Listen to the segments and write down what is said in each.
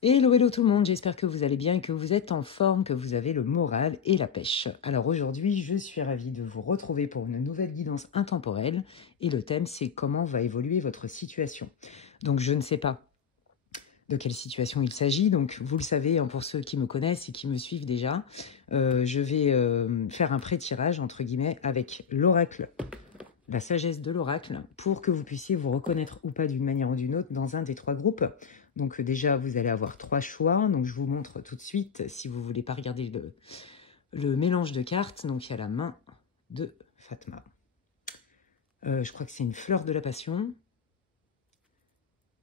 Hello, hello tout le monde, j'espère que vous allez bien et que vous êtes en forme, que vous avez le moral et la pêche. Alors aujourd'hui, je suis ravie de vous retrouver pour une nouvelle guidance intemporelle et le thème c'est comment va évoluer votre situation. Donc je ne sais pas de quelle situation il s'agit, donc vous le savez, hein, pour ceux qui me connaissent et qui me suivent déjà, je vais faire un pré-tirage entre guillemets avec l'oracle, la sagesse de l'oracle, pour que vous puissiez vous reconnaître ou pas d'une manière ou d'une autre dans un des trois groupes. Donc déjà, vous allez avoir trois choix. Donc je vous montre tout de suite, si vous ne voulez pas regarder le mélange de cartes. Donc il y a la main de Fatma. Je crois que c'est une fleur de la passion.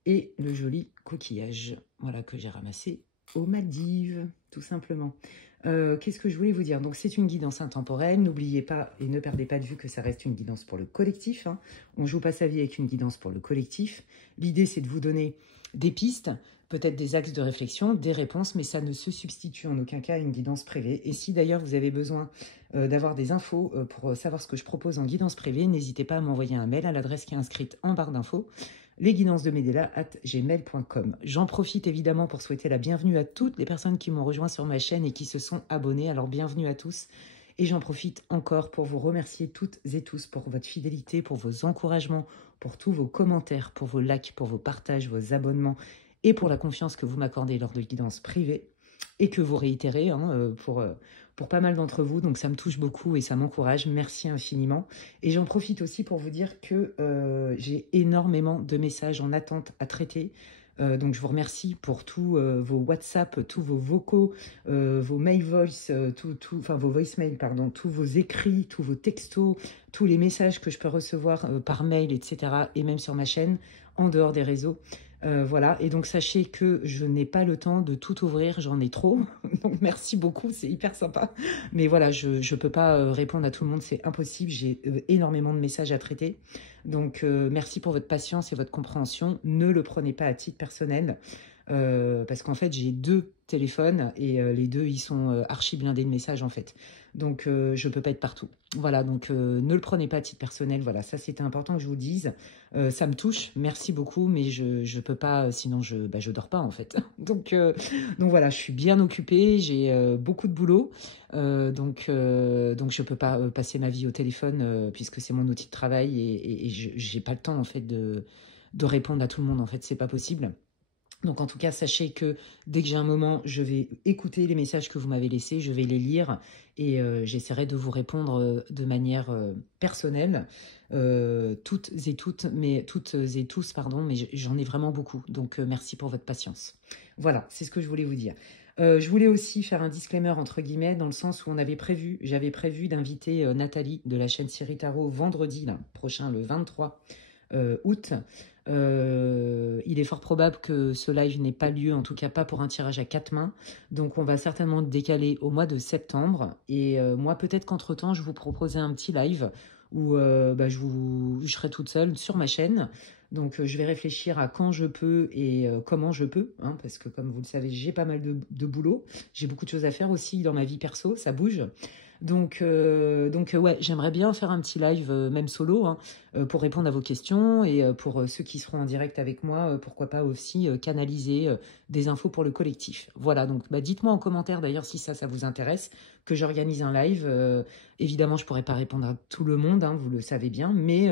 Et le joli coquillage, voilà, que j'ai ramassé aux Maldives, tout simplement. Qu'est-ce que je voulais vous dire? Donc c'est une guidance intemporelle, n'oubliez pas et ne perdez pas de vue que ça reste une guidance pour le collectif, hein. On joue pas sa vie avec une guidance pour le collectif. L'idée c'est de vous donner des pistes, peut-être des axes de réflexion, des réponses, mais ça ne se substitue en aucun cas à une guidance privée. Et si d'ailleurs vous avez besoin d'avoir des infos pour savoir ce que je propose en guidance privée, n'hésitez pas à m'envoyer un mail à l'adresse qui est inscrite en barre d'infos, lesguidancesdemedela@gmail.com. J'en profite évidemment pour souhaiter la bienvenue à toutes les personnes qui m'ont rejoint sur ma chaîne et qui se sont abonnées. Alors bienvenue à tous. Et j'en profite encore pour vous remercier toutes et tous pour votre fidélité, pour vos encouragements, pour tous vos commentaires, pour vos likes, pour vos partages, vos abonnements et pour la confiance que vous m'accordez lors de guidances privées et que vous réitérez pour pas mal d'entre vous. Donc ça me touche beaucoup et ça m'encourage. Merci infiniment. Et j'en profite aussi pour vous dire que j'ai énormément de messages en attente à traiter. Donc je vous remercie pour tous vos WhatsApp, tous vos vocaux, vos mail voice, enfin vos voicemails, pardon, tous vos écrits, tous vos textos, tous les messages que je peux recevoir par mail, etc. Et même sur ma chaîne, en dehors des réseaux. Voilà, et donc sachez que je n'ai pas le temps de tout ouvrir, j'en ai trop. Donc merci beaucoup, c'est hyper sympa. Mais voilà, je ne peux pas répondre à tout le monde, c'est impossible. J'ai énormément de messages à traiter. Donc merci pour votre patience et votre compréhension. Ne le prenez pas à titre personnel. Parce qu'en fait, j'ai deux téléphones et les deux, ils sont archi blindés de messages en fait. Donc, je ne peux pas être partout. Voilà, donc ne le prenez pas à titre personnel. Voilà, ça c'était important que je vous dise. Ça me touche, merci beaucoup, mais je ne peux pas, sinon je dors pas en fait. Donc voilà, je suis bien occupée, j'ai beaucoup de boulot. Donc je ne peux pas passer ma vie au téléphone puisque c'est mon outil de travail et je n'ai pas le temps en fait de répondre à tout le monde. En fait, c'est pas possible. Donc en tout cas, sachez que dès que j'ai un moment, je vais écouter les messages que vous m'avez laissés, je vais les lire et j'essaierai de vous répondre de manière personnelle, toutes et tous, pardon, mais j'en ai vraiment beaucoup. Donc merci pour votre patience. Voilà, c'est ce que je voulais vous dire. Je voulais aussi faire un disclaimer entre guillemets dans le sens où j'avais prévu d'inviter Nathalie de la chaîne Siri Tarot vendredi là, prochain, le 23 août. Il est fort probable que ce live n'ait pas lieu, en tout cas pas pour un tirage à 4 mains. Donc on va certainement le décaler au mois de septembre. Et moi, peut-être qu'entre-temps, je vous proposerai un petit live où je serai toute seule sur ma chaîne. Donc je vais réfléchir à quand je peux et comment je peux, hein, parce que comme vous le savez, j'ai pas mal de boulot. J'ai beaucoup de choses à faire aussi dans ma vie perso, ça bouge. Donc ouais, j'aimerais bien faire un petit live, même solo, hein, pour répondre à vos questions et pour ceux qui seront en direct avec moi, pourquoi pas aussi canaliser des infos pour le collectif. Voilà, donc dites-moi en commentaire d'ailleurs si ça vous intéresse, que j'organise un live. Évidemment, je pourrais pas répondre à tout le monde, hein, vous le savez bien, mais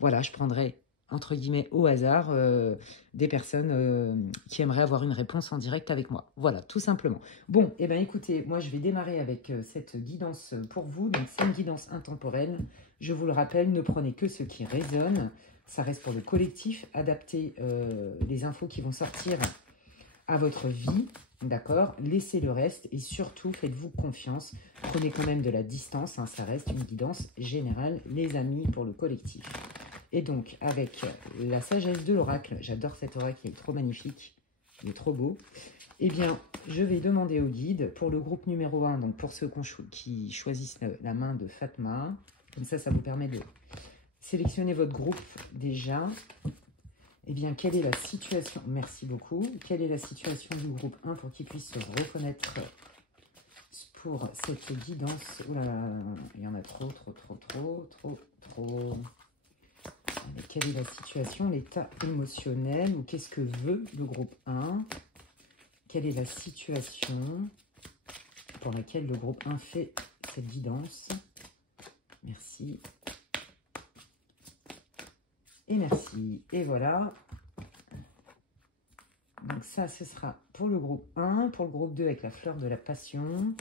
voilà, je prendrai entre guillemets au hasard des personnes qui aimeraient avoir une réponse en direct avec moi. Voilà, tout simplement. Bon, et bien écoutez, moi je vais démarrer avec cette guidance pour vous. Donc c'est une guidance intemporelle. Je vous le rappelle, ne prenez que ce qui résonne. Ça reste pour le collectif. Adaptez les infos qui vont sortir à votre vie. D'accord? Laissez le reste et surtout faites-vous confiance. Prenez quand même de la distance, hein, ça reste une guidance générale, les amis, pour le collectif. Et donc, avec la sagesse de l'oracle, j'adore cet oracle, il est trop magnifique, il est trop beau. Eh bien, je vais demander au guide pour le groupe numéro 1, donc pour ceux qui choisissent la main de Fatma. Comme ça vous permet de sélectionner votre groupe déjà. Eh bien, quelle est la situation? Merci beaucoup. Quelle est la situation du groupe 1 pour qu'il puisse se reconnaître pour cette guidance? Oh là là, il y en a trop. Mais quelle est la situation, l'état émotionnel ou qu'est-ce que veut le groupe 1? quelle est la situation pour laquelle le groupe 1 fait cette guidance? Merci. Et merci. Et voilà. Donc ça, ce sera pour le groupe 1. Pour le groupe 2, avec la fleur de la passion.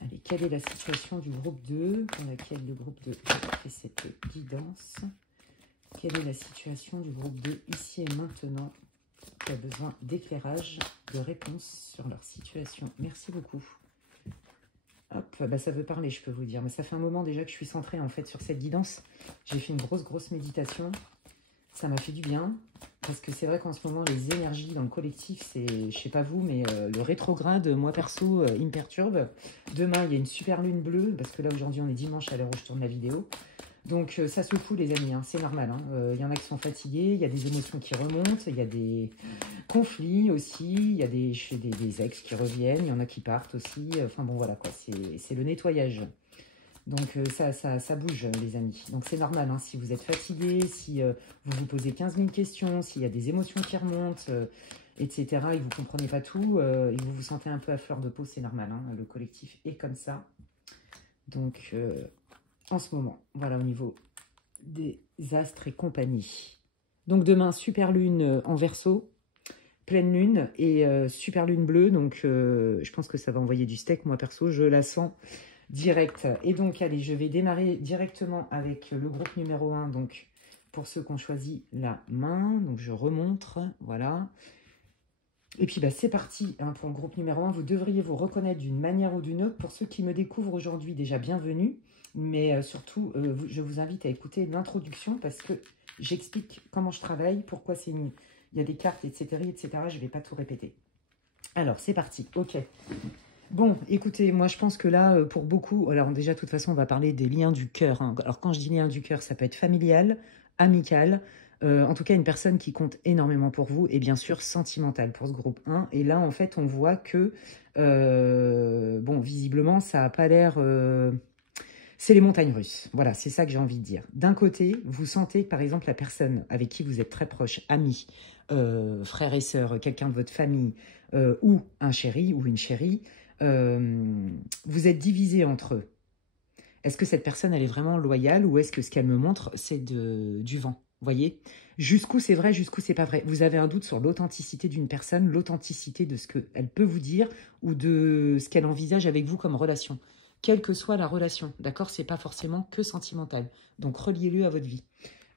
Allez, quelle est la situation du groupe 2 pour laquelle le groupe 2 fait cette guidance? Quelle est la situation du groupe 2 ici et maintenant qui a besoin d'éclairage, de réponses sur leur situation? Merci beaucoup. Hop, bah ça veut parler, je peux vous dire. Mais ça fait un moment déjà que je suis centrée en fait sur cette guidance. J'ai fait une grosse méditation. Ça m'a fait du bien. Parce que c'est vrai qu'en ce moment, les énergies dans le collectif, c'est, je sais pas vous, mais le rétrograde, moi perso, il me perturbe. Demain, il y a une super lune bleue. Parce que là, aujourd'hui, on est dimanche à l'heure où je tourne la vidéo. Donc, ça se fout, les amis. Hein, c'est normal. Il y en a qui sont fatigués. Il y a des émotions qui remontent. Il y a des conflits aussi. Il y a des ex qui reviennent. Il y en a qui partent aussi. Enfin, bon, voilà, quoi. C'est le nettoyage. Donc, ça bouge, les amis. Donc, c'est normal. Hein, si vous êtes fatigué, si vous vous posez 15 000 questions, s'il y a des émotions qui remontent, etc., et que vous ne comprenez pas tout, et que vous vous sentez un peu à fleur de peau, c'est normal. Hein, le collectif est comme ça. Donc, en ce moment, voilà, au niveau des astres et compagnie. Donc, demain, super lune en Verseau, pleine lune et super lune bleue. Donc, je pense que ça va envoyer du steak, moi, perso. Je la sens direct. Et donc, allez, je vais démarrer directement avec le groupe numéro 1. Donc, pour ceux qui ont choisi la main. Donc, je remontre. Voilà. Et puis, bah, c'est parti hein, pour le groupe numéro 1. Vous devriez vous reconnaître d'une manière ou d'une autre. Pour ceux qui me découvrent aujourd'hui, déjà bienvenue. Mais surtout, je vous invite à écouter l'introduction parce que j'explique comment je travaille, pourquoi c'est il y a des cartes, etc., etc. Je ne vais pas tout répéter. Alors, c'est parti. OK. Bon, écoutez, moi, je pense que là, pour beaucoup... Alors, déjà, de toute façon, on va parler des liens du cœur. Hein. Alors, quand je dis liens du cœur, ça peut être familial, amical, en tout cas, une personne qui compte énormément pour vous, et bien sûr, sentimentale pour ce groupe 1. Et là, en fait, on voit que, bon, visiblement, ça n'a pas l'air... C'est les montagnes russes. Voilà, c'est ça que j'ai envie de dire. D'un côté, vous sentez que, par exemple, la personne avec qui vous êtes très proche, amis, frères et sœurs, quelqu'un de votre famille, ou un chéri ou une chérie, vous êtes divisé entre eux. Est-ce que cette personne, elle est vraiment loyale ou est-ce que ce qu'elle me montre, c'est du vent? Vous voyez? Jusqu'où c'est vrai, jusqu'où c'est pas vrai. Vous avez un doute sur l'authenticité d'une personne, l'authenticité de ce qu'elle peut vous dire ou de ce qu'elle envisage avec vous comme relation. Quelle que soit la relation, d'accord? C'est pas forcément que sentimental. Donc, reliez-le à votre vie.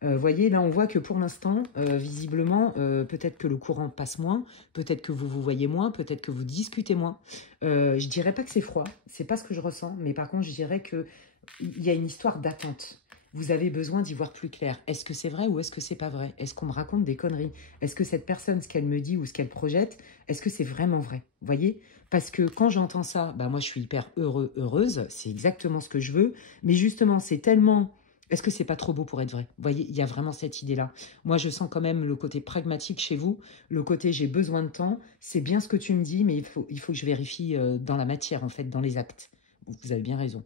Voyez, là, on voit que pour l'instant, visiblement, peut-être que le courant passe moins, peut-être que vous vous voyez moins, peut-être que vous discutez moins. Je dirais pas que c'est froid, c'est pas ce que je ressens, mais par contre, je dirais qu'il y a une histoire d'attente. Vous avez besoin d'y voir plus clair. Est-ce que c'est vrai ou est-ce que c'est pas vrai? Est-ce qu'on me raconte des conneries? Est-ce que cette personne, ce qu'elle me dit ou ce qu'elle projette, est-ce que c'est vraiment vrai? Vous voyez? Parce que quand j'entends ça, bah moi je suis hyper heureuse, c'est exactement ce que je veux, mais justement c'est tellement... Est-ce que c'est pas trop beau pour être vrai? Vous voyez, il y a vraiment cette idée-là. Moi je sens quand même le côté pragmatique chez vous, le côté j'ai besoin de temps, c'est bien ce que tu me dis, mais il faut que je vérifie dans la matière en fait, dans les actes. Vous avez bien raison.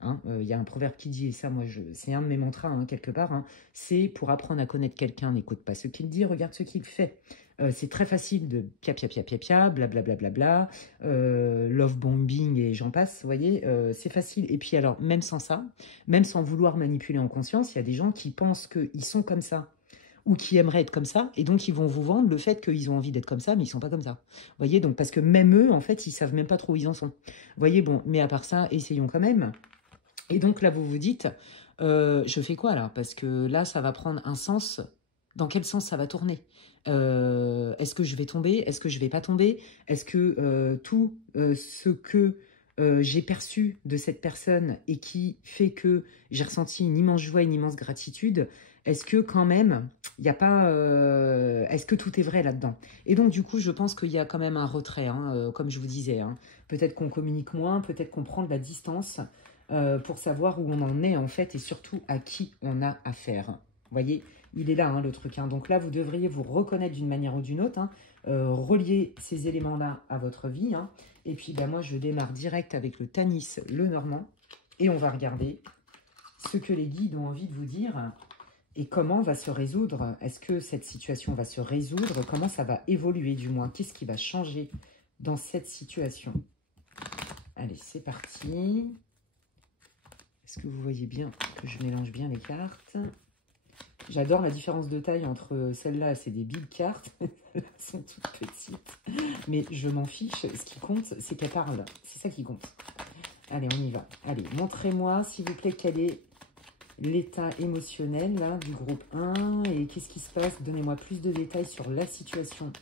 Hein, y a un proverbe qui dit, et ça moi c'est un de mes mantras hein, quelque part, hein, c'est pour apprendre à connaître quelqu'un, n'écoute pas ce qu'il dit, regarde ce qu'il fait. C'est très facile de pia, blablabla, love bombing et j'en passe, vous voyez, c'est facile. Et puis alors, même sans ça, même sans vouloir manipuler en conscience, il y a des gens qui pensent qu'ils sont comme ça ou qui aimeraient être comme ça, et donc ils vont vous vendre le fait qu'ils ont envie d'être comme ça, mais ils sont pas comme ça. Vous voyez, donc parce que même eux, en fait, ils savent même pas trop où ils en sont. Vous voyez, bon, mais à part ça, essayons quand même. Et donc là, vous vous dites, je fais quoi là? Parce que là, ça va prendre un sens. Dans quel sens ça va tourner? Est-ce que je vais tomber? Est-ce que je vais pas tomber? Est-ce que tout ce que j'ai perçu de cette personne et qui fait que j'ai ressenti une immense joie, une immense gratitude, est-ce que quand même, il n'y a pas... est-ce que tout est vrai là-dedans? Et donc du coup, je pense qu'il y a quand même un retrait, hein, comme je vous disais. Hein. Peut-être qu'on communique moins, peut-être qu'on prend de la distance pour savoir où on en est en fait et surtout à qui on a affaire. Vous voyez, il est là hein, le truc. Hein. Donc là, vous devriez vous reconnaître d'une manière ou d'une autre, hein, relier ces éléments-là à votre vie. Hein. Et puis, bah, moi, je démarre direct avec le Tanis, le Normand. Et on va regarder ce que les guides ont envie de vous dire et comment va se résoudre. Est-ce que cette situation va se résoudre? Comment ça va évoluer du moins? Qu'est-ce qui va changer dans cette situation? Allez, c'est parti. Est-ce que vous voyez bien que je mélange bien les cartes? J'adore la différence de taille entre celles-là, c'est des big cartes. Elles sont toutes petites. Mais je m'en fiche. Ce qui compte, c'est qu'elles parlent. C'est ça qui compte. Allez, on y va. Allez, montrez-moi, s'il vous plaît, quel est l'état émotionnel là, du groupe 1. Et qu'est-ce qui se passe? Donnez-moi plus de détails sur la situation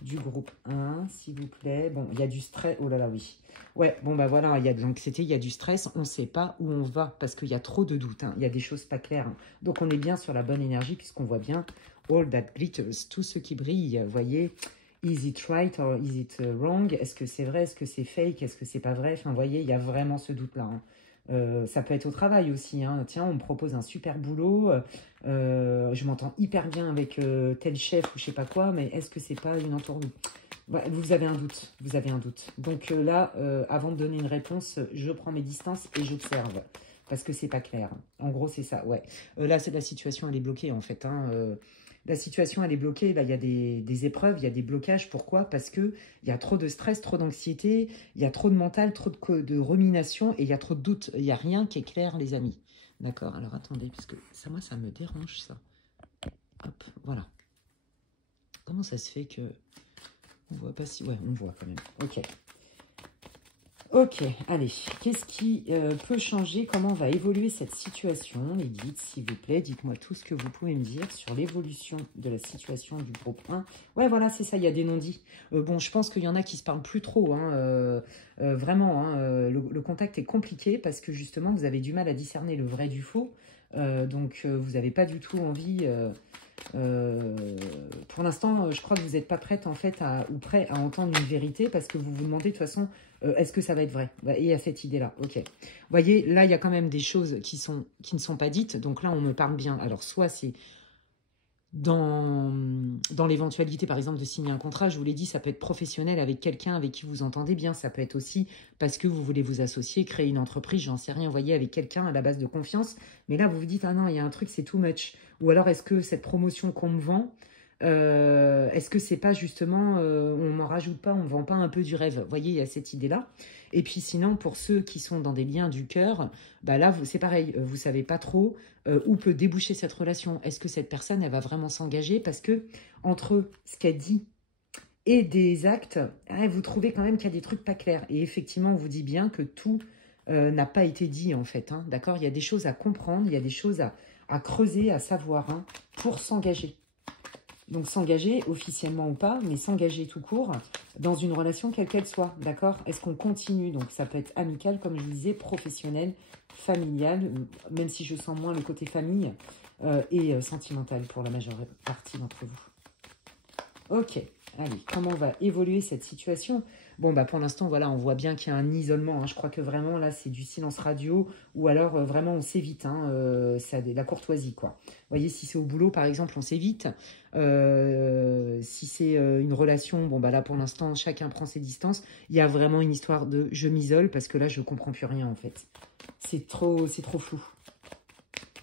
du groupe 1, s'il vous plaît. Bon, il y a du stress. Oh là là, oui. Ouais, bon, bah voilà, il y a de l'anxiété, il y a du stress. On ne sait pas où on va parce qu'il y a trop de doutes. Hein. Il y a des choses pas claires. Hein. Donc, on est bien sur la bonne énergie puisqu'on voit bien all that glitters, tout ce qui brille. Vous voyez, is it right or is it wrong? Est-ce que c'est vrai? Est-ce que c'est fake? Est-ce que c'est pas vrai? Enfin, vous voyez, il y a vraiment ce doute-là. Hein. Ça peut être au travail aussi. Hein. Tiens, on me propose un super boulot. Je m'entends hyper bien avec tel chef ou je sais pas quoi, mais est-ce que c'est pas une entourloupe? Ouais, vous avez un doute. Vous avez un doute. Donc là, avant de donner une réponse, je prends mes distances et j'observe. Parce que c'est pas clair. En gros, c'est ça. Ouais. Là, c'est la situation, elle est bloquée en fait. Hein. La situation, elle est bloquée. Là, il y a des épreuves, il y a des blocages. Pourquoi? Parce qu'il y a trop de stress, trop d'anxiété, il y a trop de mental, trop de rumination et il y a trop de doutes. Il n'y a rien qui est clair, les amis. D'accord? Alors, attendez, parce que ça, moi, ça me dérange, ça. Hop, voilà. Comment ça se fait que... On voit pas si... Ouais, on voit quand même. Ok. Ok, allez, qu'est-ce qui peut changer? Comment va évoluer cette situation? Les guides, s'il vous plaît, dites-moi tout ce que vous pouvez me dire sur l'évolution de la situation du groupe 1. Ouais, voilà, c'est ça, il y a des non-dits. Bon, je pense qu'il y en a qui se parlent plus trop, hein, vraiment. Hein, le contact est compliqué parce que justement, vous avez du mal à discerner le vrai du faux. Donc, vous n'avez pas du tout envie... pour l'instant, je crois que vous n'êtes pas prête en fait ou prêt à entendre une vérité parce que vous vous demandez de toute façon est-ce que ça va être vrai? Et il y a cette idée-là, ok. Vous voyez, là, il y a quand même des choses qui ne sont pas dites. Donc là, on me parle bien. Alors, soit c'est dans l'éventualité, par exemple, de signer un contrat, je vous l'ai dit, ça peut être professionnel avec quelqu'un avec qui vous entendez bien. Ça peut être aussi parce que vous voulez vous associer, créer une entreprise, j'en sais rien, vous voyez, avec quelqu'un à la base de confiance. Mais là, vous vous dites, ah non, il y a un truc, c'est too much. Ou alors, est-ce que cette promotion qu'on me vend, est-ce que c'est pas justement, on n'en rajoute pas, on ne vend pas un peu du rêve? Vous voyez, il y a cette idée-là. Et puis sinon, pour ceux qui sont dans des liens du cœur, bah là, c'est pareil, vous ne savez pas trop où peut déboucher cette relation. Est-ce que cette personne, elle va vraiment s'engager? Parce que entre ce qu'elle dit et des actes, vous trouvez quand même qu'il y a des trucs pas clairs. Et effectivement, on vous dit bien que tout n'a pas été dit, en fait. Hein, d'accord? Il y a des choses à comprendre, il y a des choses à creuser, à savoir, hein, pour s'engager. Donc s'engager, officiellement ou pas, mais s'engager tout court dans une relation quelle qu'elle soit, d'accord? Est-ce qu'on continue? Donc ça peut être amical, comme je vous disais, professionnel, familial, même si je sens moins le côté famille, et sentimental pour la majeure partie d'entre vous. Ok, allez, comment va évoluer cette situation? Bon, bah pour l'instant, voilà, on voit bien qu'il y a un isolement. Hein. Je crois que vraiment, là, c'est du silence radio ou alors vraiment, on s'évite. Hein, c'est la courtoisie, quoi. Vous voyez, si c'est au boulot, par exemple, on s'évite. Si c'est une relation, bon, bah là, pour l'instant, chacun prend ses distances. Il y a vraiment une histoire de je m'isole parce que là, je comprends plus rien, en fait. C'est trop flou.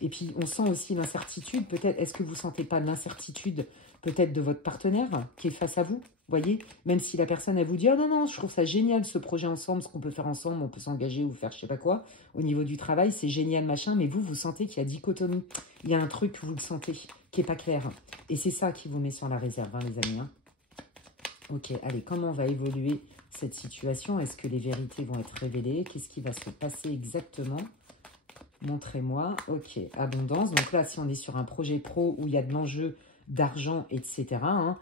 Et puis, on sent aussi l'incertitude. Peut-être, est-ce que vous ne sentez pas l'incertitude peut-être de votre partenaire qui est face à vous? Voyez, même si la personne, elle vous dit « Oh non, non, je trouve ça génial, ce projet ensemble, ce qu'on peut faire ensemble, on peut s'engager ou faire je sais pas quoi. Au niveau du travail, c'est génial, machin. » Mais vous sentez qu'il y a dichotomie. Il y a un truc, vous le sentez, qui n'est pas clair. Et c'est ça qui vous met sur la réserve, hein, les amis. Hein. Ok, allez, comment va évoluer cette situation? Est-ce que les vérités vont être révélées? Qu'est-ce qui va se passer exactement? Montrez-moi. Ok, abondance. Donc là, si on est sur un projet pro où il y a de l'enjeu d'argent, etc., hein,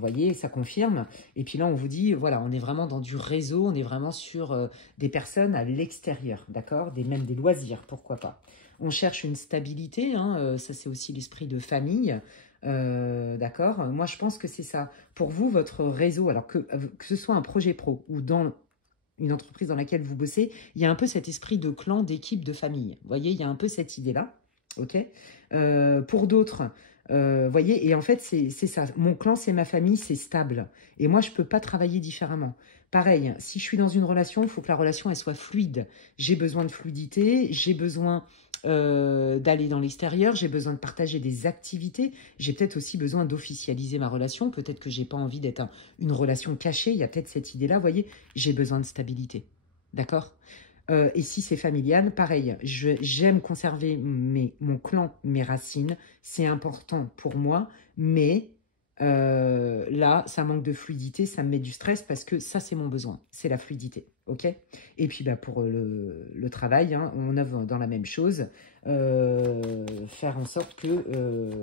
voyez, ça confirme. Et puis là, on vous dit, voilà, on est vraiment dans du réseau, on est vraiment sur des personnes à l'extérieur, d'accord? Même des loisirs, pourquoi pas. On cherche une stabilité, hein, ça c'est aussi l'esprit de famille, d'accord? Moi, je pense que c'est ça. Pour vous, votre réseau, alors que ce soit un projet pro ou dans une entreprise dans laquelle vous bossez, il y a un peu cet esprit de clan, d'équipe, de famille. Vous voyez, il y a un peu cette idée-là, ok? Pour d'autres... voyez, et en fait, c'est ça. Mon clan, c'est ma famille, c'est stable. Et moi, je ne peux pas travailler différemment. Pareil, si je suis dans une relation, il faut que la relation, elle soit fluide. J'ai besoin de fluidité, j'ai besoin d'aller dans l'extérieur, j'ai besoin de partager des activités, j'ai peut-être aussi besoin d'officialiser ma relation, peut-être que j'ai pas envie d'être une relation cachée, il y a peut-être cette idée-là, vous voyez, j'ai besoin de stabilité, d'accord? Et si c'est familial, pareil, j'aime conserver mon clan, mes racines, c'est important pour moi, mais là, ça manque de fluidité, ça me met du stress parce que ça, c'est mon besoin, c'est la fluidité, ok? Et puis, bah, pour le travail, hein, on œuvre dans la même chose, faire en sorte que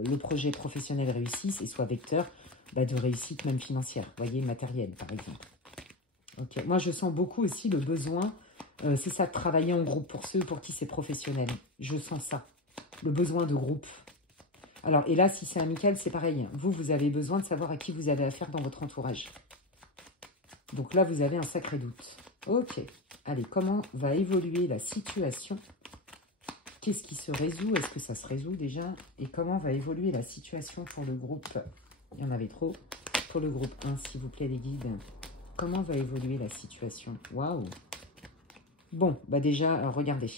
le projet professionnel réussisse et soit vecteur bah, de réussite même financière, vous voyez, matérielle, par exemple. Ok. Moi, je sens beaucoup aussi le besoin, c'est ça, de travailler en groupe pour ceux pour qui c'est professionnel. Je sens ça, le besoin de groupe. Alors, et là, si c'est amical, c'est pareil. Vous, vous avez besoin de savoir à qui vous avez affaire dans votre entourage. Donc là, vous avez un sacré doute. Ok. Allez, comment va évoluer la situation? Qu'est-ce qui se résout? Est-ce que ça se résout déjà? Et comment va évoluer la situation pour le groupe? Il y en avait trop. Pour le groupe 1, s'il vous plaît, les guides. Comment va évoluer la situation? Waouh! Bon, bah déjà, regardez.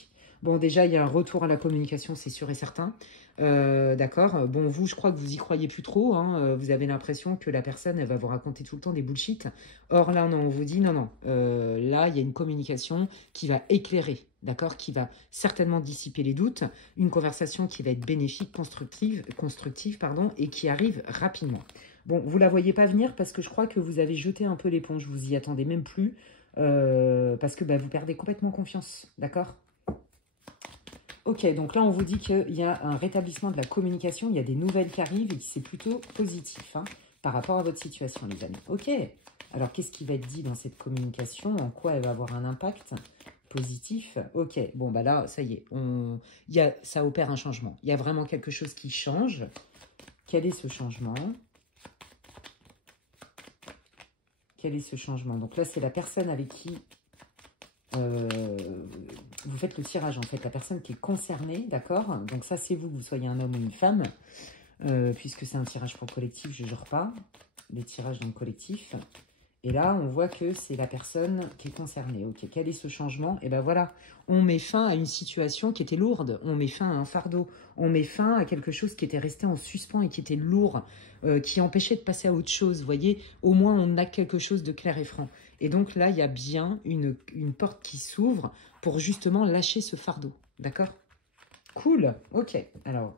Bon, déjà, il y a un retour à la communication, c'est sûr et certain. D'accord. Bon, vous, je crois que vous y croyez plus trop. Hein. Vous avez l'impression que la personne, elle va vous raconter tout le temps des bullshit. Or, là, non, on vous dit, non, non. Là, il y a une communication qui va éclairer, d'accord, qui va certainement dissiper les doutes. Une conversation qui va être bénéfique, constructive, pardon, et qui arrive rapidement. Bon, vous la voyez pas venir parce que je crois que vous avez jeté un peu l'éponge. Vous y attendez même plus parce que bah, vous perdez complètement confiance, d'accord? Ok, donc là, on vous dit qu'il y a un rétablissement de la communication, il y a des nouvelles qui arrivent et c'est plutôt positif hein, par rapport à votre situation, les amis. Ok, alors qu'est-ce qui va être dit dans cette communication? En quoi elle va avoir un impact positif? Ok, bon, bah là, ça y est, ça opère un changement. Il y a vraiment quelque chose qui change. Quel est ce changement? Quel est ce changement? Donc là, c'est la personne avec qui vous faites le tirage, en fait, la personne qui est concernée, d'accord? Donc ça, c'est vous, que vous soyez un homme ou une femme, puisque c'est un tirage pour le collectif, je ne jure pas, les tirages dans le collectif. Et là, on voit que c'est la personne qui est concernée. Ok, quel est ce changement? Et ben voilà, on met fin à une situation qui était lourde, on met fin à un fardeau, on met fin à quelque chose qui était resté en suspens et qui était lourd, qui empêchait de passer à autre chose. Vous voyez, au moins on a quelque chose de clair et franc. Et donc là, il y a bien une porte qui s'ouvre pour justement lâcher ce fardeau. D'accord? Cool. Ok. Alors,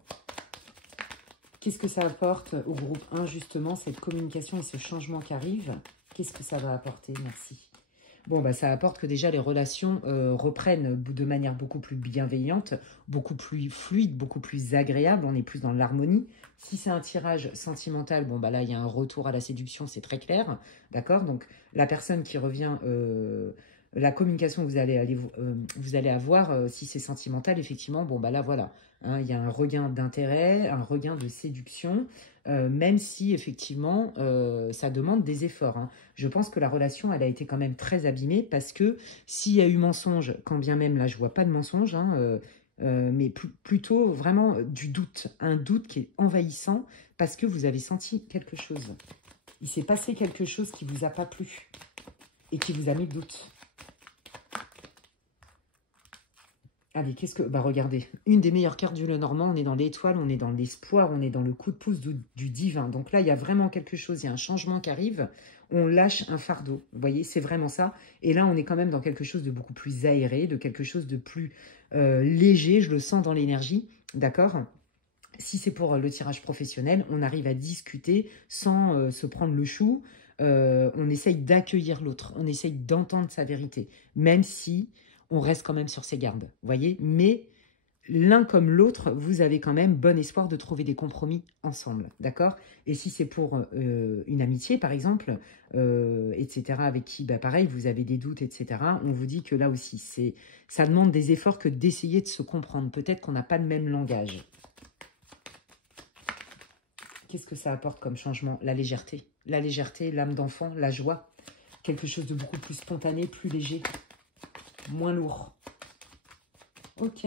qu'est-ce que ça apporte au groupe 1, justement, cette communication et ce changement qui arrive? Qu'est-ce que ça va apporter? Merci. Bon, bah, ça apporte que déjà les relations reprennent de manière beaucoup plus bienveillante, beaucoup plus fluide, beaucoup plus agréable. On est plus dans l'harmonie. Si c'est un tirage sentimental, bon, bah là, il y a un retour à la séduction, c'est très clair. D'accord? Donc, la personne qui revient, la communication que vous allez avoir, si c'est sentimental, effectivement, bon, bah là, voilà. Hein, il y a un regain d'intérêt, un regain de séduction, même si, effectivement, ça demande des efforts. Hein. Je pense que la relation, elle a été quand même très abîmée parce que s'il y a eu mensonge, quand bien même, là, je vois pas de mensonge, hein, mais plutôt vraiment du doute. Un doute qui est envahissant parce que vous avez senti quelque chose. Il s'est passé quelque chose qui vous a pas plu et qui vous a mis le doute. Allez, qu'est-ce que... Bah regardez, une des meilleures cartes du Lenormand, on est dans l'étoile, on est dans l'espoir, on est dans le coup de pouce du divin. Donc là, il y a vraiment quelque chose, il y a un changement qui arrive, on lâche un fardeau. Vous voyez, c'est vraiment ça. Et là, on est quand même dans quelque chose de beaucoup plus aéré, de quelque chose de plus léger, je le sens dans l'énergie, d'accord? Si c'est pour le tirage professionnel, on arrive à discuter sans se prendre le chou. On essaye d'accueillir l'autre, on essaye d'entendre sa vérité, même si on reste quand même sur ses gardes, vous voyez. Mais l'un comme l'autre, vous avez quand même bon espoir de trouver des compromis ensemble, d'accord? Et si c'est pour une amitié, par exemple, etc., avec qui, bah, pareil, vous avez des doutes, etc., on vous dit que là aussi, ça demande des efforts que d'essayer de se comprendre. Peut-être qu'on n'a pas le même langage. Qu'est-ce que ça apporte comme changement? La légèreté, l'âme d'enfant, la joie. Quelque chose de beaucoup plus spontané, plus léger, moins lourd. Ok.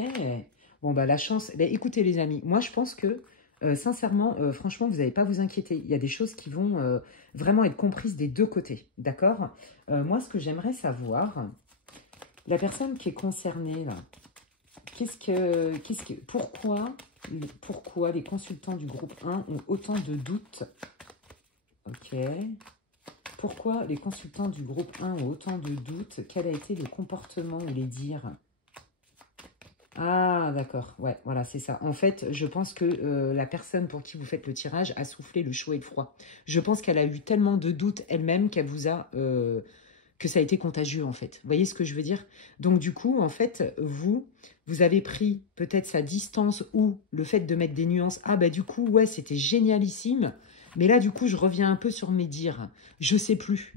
Bon, bah la chance... Bah, écoutez les amis, moi je pense que, sincèrement, franchement, vous n'allez pas vous inquiéter. Il y a des choses qui vont vraiment être comprises des deux côtés, d'accord? Moi, ce que j'aimerais savoir, la personne qui est concernée, là, Pourquoi les consultants du groupe 1 ont autant de doutes? Ok. Pourquoi les consultants du groupe 1 ont autant de doutes? Quel a été le comportement ou les dires? Ah, d'accord. Ouais, voilà, c'est ça. En fait, je pense que la personne pour qui vous faites le tirage a soufflé le chaud et le froid. Je pense qu'elle a eu tellement de doutes elle-même qu'elle vous a... que ça a été contagieux, en fait. Vous voyez ce que je veux dire? Donc, du coup, en fait, vous avez pris peut-être sa distance ou le fait de mettre des nuances. Ah, bah, du coup, ouais, c'était génialissime. Mais là, du coup, je reviens un peu sur mes dires. Je sais plus.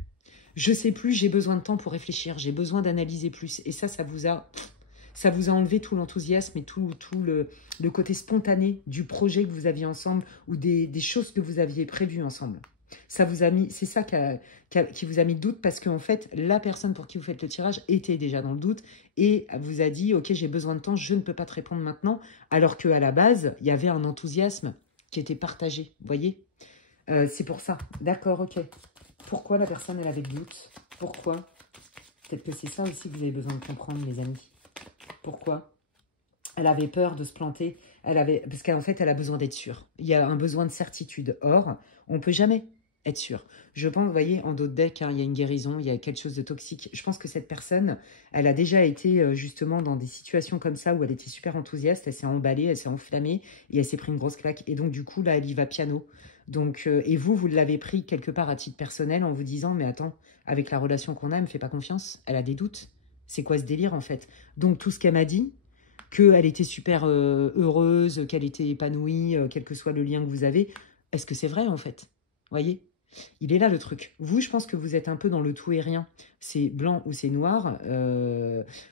Je sais plus, j'ai besoin de temps pour réfléchir. J'ai besoin d'analyser plus. Et ça vous a enlevé tout l'enthousiasme et tout le côté spontané du projet que vous aviez ensemble ou des choses que vous aviez prévues ensemble. Ça vous a mis, c'est ça qui vous a mis le doute parce qu'en fait, la personne pour qui vous faites le tirage était déjà dans le doute et vous a dit, ok, j'ai besoin de temps, je ne peux pas te répondre maintenant, alors qu'à la base, il y avait un enthousiasme qui était partagé, vous voyez? C'est pour ça. D'accord, ok. Pourquoi la personne, elle avait le doute? Pourquoi? Peut-être que c'est ça aussi que vous avez besoin de comprendre, les amis. Pourquoi? Elle avait peur de se planter. Parce qu'en fait, elle a besoin d'être sûre. Il y a un besoin de certitude. Or, on ne peut jamais être sûr. Je pense, vous voyez, en d'autres decks, hein, il y a une guérison, il y a quelque chose de toxique. Je pense que cette personne, elle a déjà été justement dans des situations comme ça où elle était super enthousiaste, elle s'est emballée, elle s'est enflammée et elle s'est pris une grosse claque. Et donc, du coup, là, elle y va piano. Donc, et vous l'avez pris quelque part à titre personnel en vous disant, mais attends, avec la relation qu'on a, elle me fait pas confiance, elle a des doutes. C'est quoi ce délire, en fait? Donc, tout ce qu'elle m'a dit, qu'elle était super heureuse, qu'elle était épanouie, quel que soit le lien que vous avez, est-ce que c'est vrai, en fait? Voyez? Il est là, le truc. Vous, je pense que vous êtes un peu dans le tout et rien. C'est blanc ou c'est noir.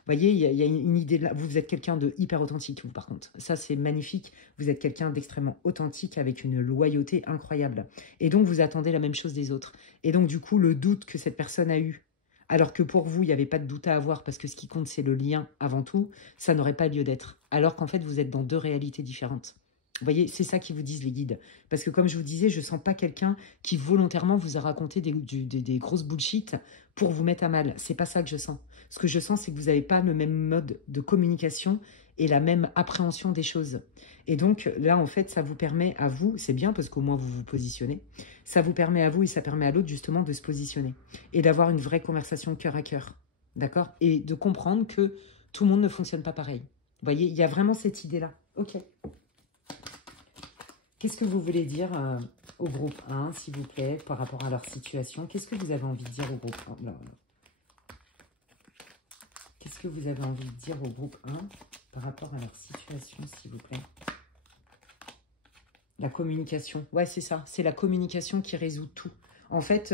Voyez, il y a une idée de là. Vous êtes quelqu'un de hyper authentique, vous, par contre. Ça, c'est magnifique. Vous êtes quelqu'un d'extrêmement authentique avec une loyauté incroyable. Et donc, vous attendez la même chose des autres. Et donc, du coup, le doute que cette personne a eu, alors que pour vous, il n'y avait pas de doute à avoir parce que ce qui compte, c'est le lien avant tout, ça n'aurait pas lieu d'être. Alors qu'en fait, vous êtes dans deux réalités différentes. Vous voyez, c'est ça qui vous disent les guides. Parce que comme je vous disais, je ne sens pas quelqu'un qui volontairement vous a raconté des grosses bullshit pour vous mettre à mal. C'est pas ça que je sens. Ce que je sens, c'est que vous n'avez pas le même mode de communication et la même appréhension des choses. Et donc là, en fait, ça vous permet à vous, c'est bien parce qu'au moins vous vous positionnez, ça vous permet à vous et ça permet à l'autre justement de se positionner et d'avoir une vraie conversation cœur à cœur. D'accord? Et de comprendre que tout le monde ne fonctionne pas pareil. Vous voyez, il y a vraiment cette idée-là. Ok. Qu'est-ce que vous voulez dire au groupe 1, s'il vous plaît, par rapport à leur situation? Qu'est-ce que vous avez envie de dire au groupe 1? Qu'est-ce que vous avez envie de dire au groupe 1 par rapport à leur situation, s'il vous plaît? La communication. Ouais, c'est ça. C'est la communication qui résout tout. En fait,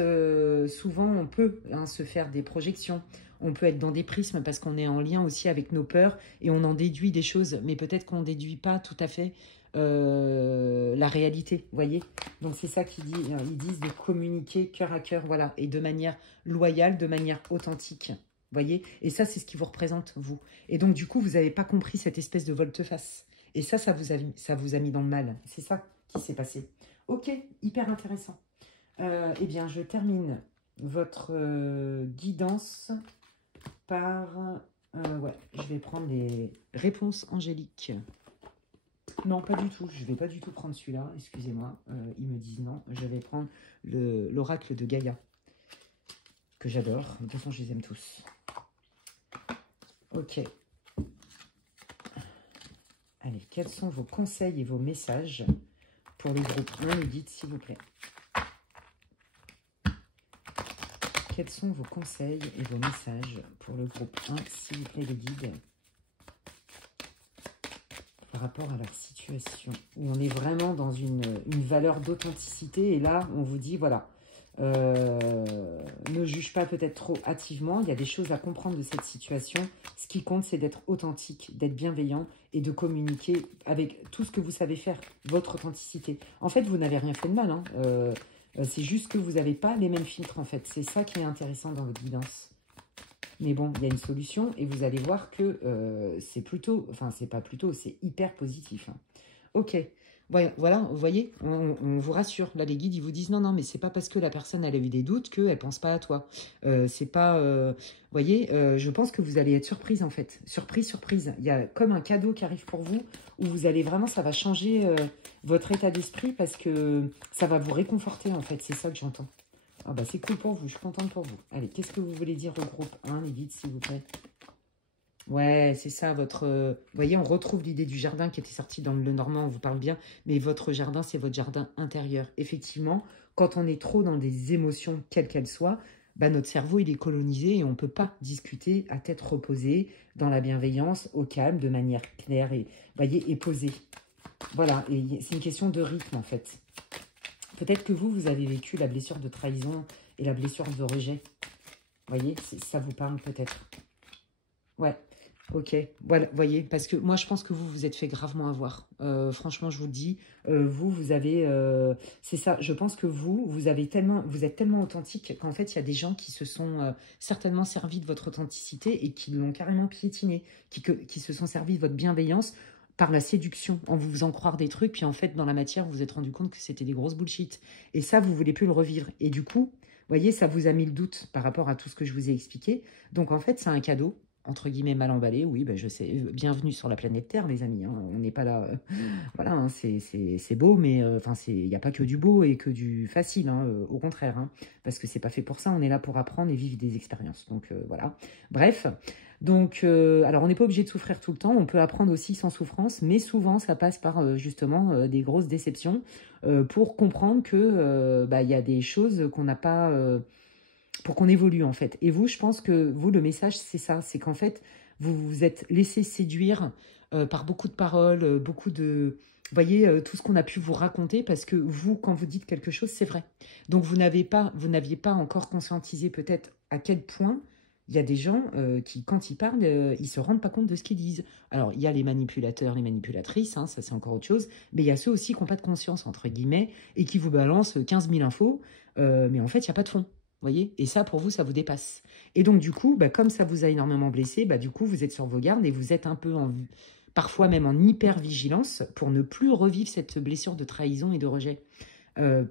souvent, on peut se faire des projections. On peut être dans des prismes parce qu'on est en lien aussi avec nos peurs et on en déduit des choses. Mais peut-être qu'on ne déduit pas tout à fait la réalité, vous voyez? Donc, c'est ça qu'ils disent. Ils disent de communiquer cœur à cœur, voilà. Et de manière loyale, de manière authentique. Vous voyez? Et ça, c'est ce qui vous représente, vous. Et donc, du coup, vous n'avez pas compris cette espèce de volte-face. Et ça vous a mis dans le mal. C'est ça qui s'est passé. Ok, hyper intéressant. Eh bien, je termine votre guidance par... ouais, je vais prendre les réponses angéliques. Non, pas du tout. Je ne vais pas du tout prendre celui-là. Excusez-moi. Ils me disent non. Je vais prendre l'oracle de Gaïa, que j'adore. De toute façon, je les aime tous. Ok. Allez, quels sont vos conseils et vos messages pour le groupe 1, les guides, s'il vous plaît? Quels sont vos conseils et vos messages pour le groupe 1, s'il vous plaît, les guides, par rapport à leur situation, où on est vraiment dans une valeur d'authenticité, et là, on vous dit, voilà, ne juge pas peut-être trop hâtivement, il y a des choses à comprendre de cette situation. Ce qui compte, c'est d'être authentique, d'être bienveillant et de communiquer avec tout ce que vous savez faire, votre authenticité. En fait, vous n'avez rien fait de mal, hein. C'est juste que vous n'avez pas les mêmes filtres, en fait. C'est ça qui est intéressant dans votre guidance. Mais bon, il y a une solution et vous allez voir que c'est plutôt... Enfin, c'est pas plutôt, c'est hyper positif, hein. Ok. Voilà, vous voyez, on vous rassure. Là, les guides, ils vous disent non, non, mais c'est pas parce que la personne, elle a eu des doutes qu'elle pense pas à toi. C'est pas... vous voyez, je pense que vous allez être surprise, en fait. Surprise, surprise. Il y a comme un cadeau qui arrive pour vous, où vous allez vraiment, ça va changer votre état d'esprit parce que ça va vous réconforter, en fait. C'est ça que j'entends. Ah bah, c'est cool pour vous, je suis contente pour vous. Allez, qu'est-ce que vous voulez dire au groupe, hein, les guides, s'il vous plaît? Ouais, c'est ça, votre... vous voyez, on retrouve l'idée du jardin qui était sortie dans le Normand, on vous parle bien, mais votre jardin, c'est votre jardin intérieur. Effectivement, quand on est trop dans des émotions, quelles qu'elles soient, bah, notre cerveau, il est colonisé et on ne peut pas discuter à tête reposée, dans la bienveillance, au calme, de manière claire et, voyez, et posée. Voilà, et c'est une question de rythme, en fait. Peut-être que vous avez vécu la blessure de trahison et la blessure de rejet. Vous voyez, ça vous parle peut-être. Ouais. Ok, voilà, voyez, parce que moi je pense que vous êtes fait gravement avoir. Franchement, je vous le dis, vous avez, c'est ça. Je pense que vous êtes tellement authentique qu'en fait il y a des gens qui se sont certainement servis de votre authenticité et qui l'ont carrément piétiné, qui se sont servis de votre bienveillance par la séduction, en vous faisant croire des trucs, puis en fait dans la matière vous vous êtes rendu compte que c'était des grosses bullshit. Et ça vous voulez plus le revivre. Et du coup, voyez, ça vous a mis le doute par rapport à tout ce que je vous ai expliqué. Donc en fait c'est un cadeau entre guillemets mal emballé, oui, ben je sais. Bienvenue sur la planète Terre, les amis. Hein. On n'est pas là. Voilà, hein, c'est beau, mais enfin, il n'y a pas que du beau et que du facile. Hein, au contraire, hein, parce que c'est pas fait pour ça. On est là pour apprendre et vivre des expériences. Donc voilà. Bref. Donc, alors on n'est pas obligé de souffrir tout le temps. On peut apprendre aussi sans souffrance, mais souvent ça passe par justement des grosses déceptions pour comprendre que bah, y a des choses qu'on n'a pas pour qu'on évolue en fait. Et vous, je pense que vous, le message, c'est ça, c'est qu'en fait, vous vous êtes laissé séduire par beaucoup de paroles, beaucoup de... Vous voyez, tout ce qu'on a pu vous raconter, parce que vous, quand vous dites quelque chose, c'est vrai. Donc, vous n'aviez pas encore conscientisé peut-être à quel point il y a des gens qui, quand ils parlent, ils se rendent pas compte de ce qu'ils disent. Alors, il y a les manipulateurs, les manipulatrices, hein, ça c'est encore autre chose, mais il y a ceux aussi qui n'ont pas de conscience, entre guillemets, et qui vous balancent 15 000 infos, mais en fait, il n'y a pas de fond. Voyez, et ça, pour vous, ça vous dépasse. Et donc, du coup, bah, comme ça vous a énormément blessé, bah, du coup, vous êtes sur vos gardes et vous êtes un peu, parfois même en hyper-vigilance pour ne plus revivre cette blessure de trahison et de rejet.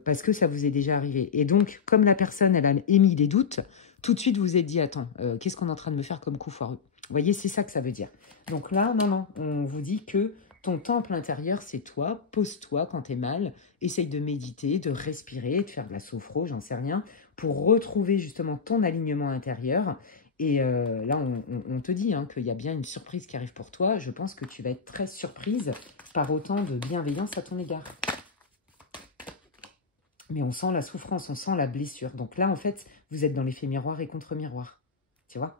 Parce que ça vous est déjà arrivé. Et donc, comme la personne, elle a émis des doutes, tout de suite, vous vous êtes dit, attends, qu'est-ce qu'on est en train de me faire comme coup foireux? Vous voyez, c'est ça que ça veut dire. Donc là, non, non, on vous dit que ton temple intérieur, c'est toi. Pose-toi quand t'es mal. Essaye de méditer, de respirer, de faire de la sophro, j'en sais rien, pour retrouver justement ton alignement intérieur. Et là, on te dit hein, qu'il y a bien une surprise qui arrive pour toi. Je pense que tu vas être très surprise par autant de bienveillance à ton égard. Mais on sent la souffrance, on sent la blessure. Donc là, en fait, vous êtes dans l'effet miroir et contre-miroir. Tu vois?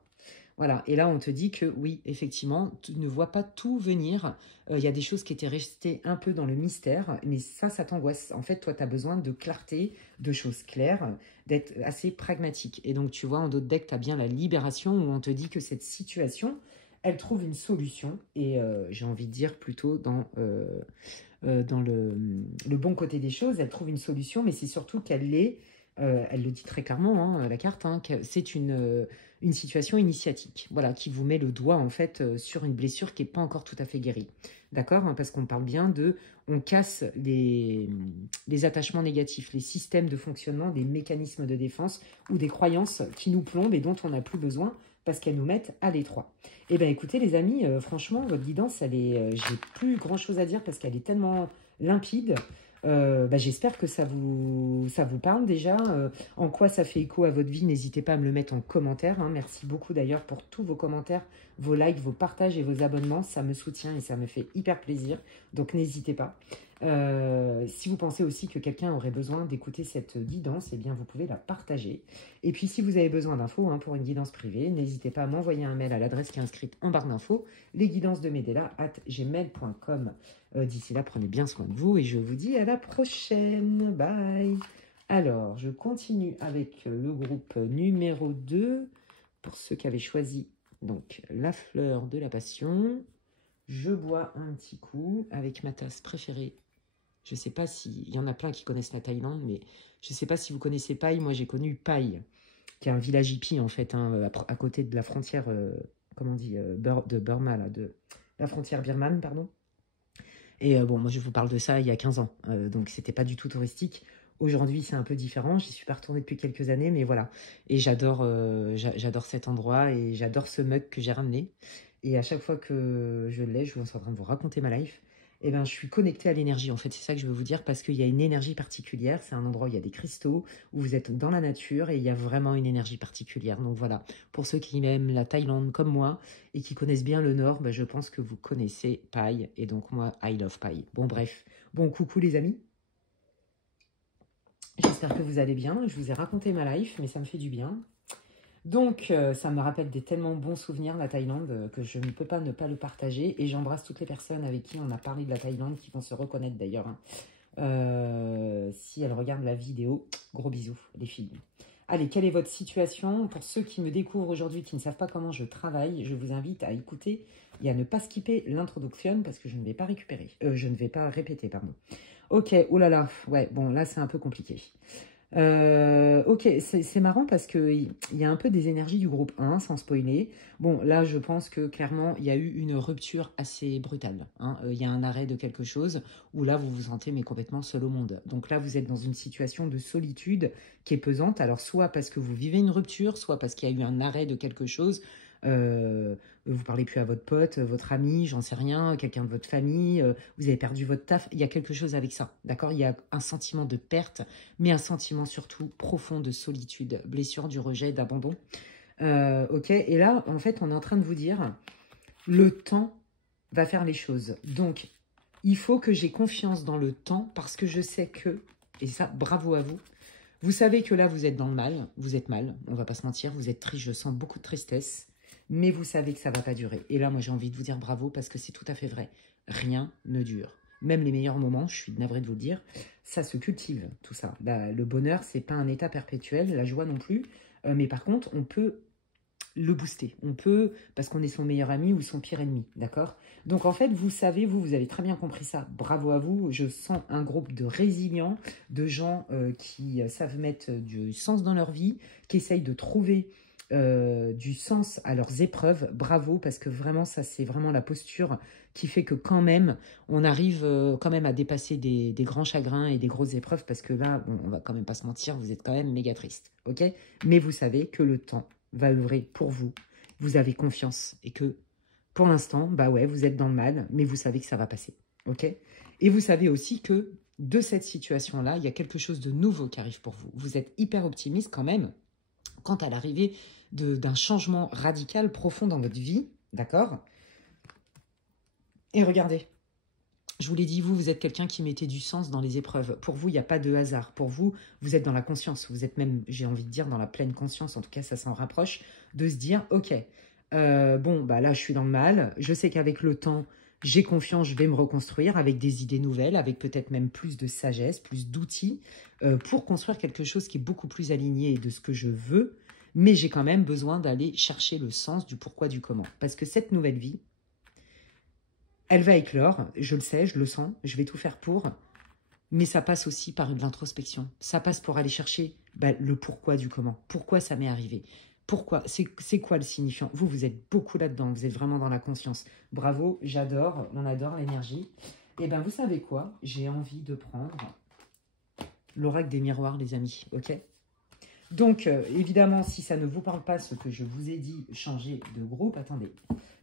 Voilà, et là on te dit que oui, effectivement, tu ne vois pas tout venir. Il y a des choses qui étaient restées un peu dans le mystère, mais ça t'angoisse. En fait, toi, tu as besoin de clarté, de choses claires, d'être assez pragmatique. Et donc, tu vois, en d'autres decks, tu as bien la libération où on te dit que cette situation, elle trouve une solution. Et j'ai envie de dire plutôt dans le bon côté des choses, elle trouve une solution, mais c'est surtout qu'elle est... elle le dit très clairement, hein, la carte, hein, que c'est une situation initiatique, voilà, qui vous met le doigt en fait sur une blessure qui n'est pas encore tout à fait guérie. D'accord, hein, parce qu'on parle bien de... On casse les attachements négatifs, les systèmes de fonctionnement, des mécanismes de défense ou des croyances qui nous plombent et dont on n'a plus besoin parce qu'elles nous mettent à l'étroit. Eh bien, écoutez, les amis, franchement, votre guidance, j'ai plus grand-chose à dire parce qu'elle est tellement limpide. J'espère que ça vous parle déjà. En quoi ça fait écho à votre vie, n'hésitez pas à me le mettre en commentaire. Hein. Merci beaucoup d'ailleurs pour tous vos commentaires, vos likes, vos partages et vos abonnements. Ça me soutient et ça me fait hyper plaisir. Donc n'hésitez pas. Si vous pensez aussi que quelqu'un aurait besoin d'écouter cette guidance, eh bien vous pouvez la partager. Et puis si vous avez besoin d'infos hein, pour une guidance privée, n'hésitez pas à m'envoyer un mail à l'adresse qui est inscrite en barre d'infos, lesguidancesdemedela@gmail.com. D'ici là, prenez bien soin de vous et je vous dis à la prochaine. Bye. Alors, je continue avec le groupe numéro 2, pour ceux qui avaient choisi donc la fleur de la passion. Je bois un petit coup avec ma tasse préférée. Je ne sais pas si... Il y en a plein qui connaissent la Thaïlande, mais je ne sais pas si vous connaissez Pai. Moi, j'ai connu Pai, qui est un village hippie, en fait, hein, à côté de la frontière, comment on dit, de Burma, là, de la frontière birmane, pardon. Et bon, moi, je vous parle de ça il y a 15 ans. Donc, c'était pas du tout touristique. Aujourd'hui, c'est un peu différent. J'y suis pas retournée depuis quelques années, mais voilà. Et j'adore cet endroit et j'adore ce mug que j'ai ramené. Et à chaque fois que je l'ai, je suis en train de vous raconter ma life. Eh ben, je suis connectée à l'énergie. En fait, c'est ça que je veux vous dire parce qu'il y a une énergie particulière. C'est un endroit où il y a des cristaux, où vous êtes dans la nature et il y a vraiment une énergie particulière. Donc voilà, pour ceux qui aiment la Thaïlande comme moi et qui connaissent bien le Nord, ben, je pense que vous connaissez Pai. Et donc moi, I love Pai. Bon, bref. Bon, coucou les amis. J'espère que vous allez bien. Je vous ai raconté ma life, mais ça me fait du bien. Donc, ça me rappelle des tellement bons souvenirs, la Thaïlande, que je ne peux pas ne pas le partager. Et j'embrasse toutes les personnes avec qui on a parlé de la Thaïlande, qui vont se reconnaître d'ailleurs. Hein. Si elles regardent la vidéo, gros bisous, les filles. Allez, quelle est votre situation? Pour ceux qui me découvrent aujourd'hui, qui ne savent pas comment je travaille, je vous invite à écouter et à ne pas skipper l'introduction parce que je ne vais pas je ne vais pas répéter, pardon. Ok, oh là là, ouais, bon, là c'est un peu compliqué. Ok, c'est marrant parce qu'il y a un peu des énergies du groupe 1, sans spoiler. Bon, là, je pense que clairement, il y a eu une rupture assez brutale. Hein. Il y a un arrêt de quelque chose où là, vous vous sentez mais complètement seul au monde. Donc là, vous êtes dans une situation de solitude qui est pesante. Alors, soit parce que vous vivez une rupture, soit parce qu'il y a eu un arrêt de quelque chose. Vous parlez plus à votre pote, votre ami, j'en sais rien, quelqu'un de votre famille, vous avez perdu votre taf, il y a quelque chose avec ça, d'accord? Il y a un sentiment de perte, mais un sentiment surtout profond de solitude, blessure, du rejet, d'abandon. Ok, et là, en fait, on est en train de vous dire, le temps va faire les choses. Donc, il faut que j'ai confiance dans le temps parce que je sais que, et ça, bravo à vous, vous savez que là, vous êtes dans le mal, vous êtes mal, on va pas se mentir, vous êtes triste, je sens beaucoup de tristesse, mais vous savez que ça va pas durer. Et là, moi, j'ai envie de vous dire bravo parce que c'est tout à fait vrai. Rien ne dure. Même les meilleurs moments, je suis navrée de vous le dire, ça se cultive, tout ça. Le bonheur, c'est pas un état perpétuel, la joie non plus, mais par contre, on peut le booster. On peut, parce qu'on est son meilleur ami ou son pire ennemi, d'accord? Donc en fait, vous savez, vous avez très bien compris ça. Bravo à vous. Je sens un groupe de résilients, de gens qui savent mettre du sens dans leur vie, qui essayent de trouver du sens à leurs épreuves. Bravo, parce que vraiment, ça, c'est vraiment la posture qui fait que quand même, on arrive quand même à dépasser des grands chagrins et des grosses épreuves, parce que là, on va quand même pas se mentir, vous êtes quand même méga triste, ok? Mais vous savez que le temps va œuvrer pour vous. Vous avez confiance et que pour l'instant, bah ouais, vous êtes dans le mal, mais vous savez que ça va passer, ok? Et vous savez aussi que de cette situation-là, il y a quelque chose de nouveau qui arrive pour vous. Vous êtes hyper optimiste quand même quant à l'arrivée d'un changement radical, profond dans votre vie, d'accord? Et regardez, je vous l'ai dit, vous êtes quelqu'un qui mettait du sens dans les épreuves. Pour vous, il n'y a pas de hasard. Pour vous, vous êtes dans la conscience. Vous êtes même, j'ai envie de dire, dans la pleine conscience. En tout cas, ça s'en rapproche de se dire, ok, bon, bah là, je suis dans le mal. Je sais qu'avec le temps, j'ai confiance, je vais me reconstruire avec des idées nouvelles, avec peut-être même plus de sagesse, plus d'outils pour construire quelque chose qui est beaucoup plus aligné de ce que je veux. Mais j'ai quand même besoin d'aller chercher le sens du pourquoi, du comment. Parce que cette nouvelle vie, elle va éclore, je le sais, je le sens, je vais tout faire pour, mais ça passe aussi par de l'introspection. Ça passe pour aller chercher le pourquoi du comment. Pourquoi ça m'est arrivé? Pourquoi? C'est quoi le signifiant? Vous êtes beaucoup là-dedans, vous êtes vraiment dans la conscience. Bravo, j'adore, on adore l'énergie. Et bien, vous savez quoi? J'ai envie de prendre l'oracle des miroirs, les amis, ok? Donc, évidemment, si ça ne vous parle pas, ce que je vous ai dit, changez de groupe. Attendez,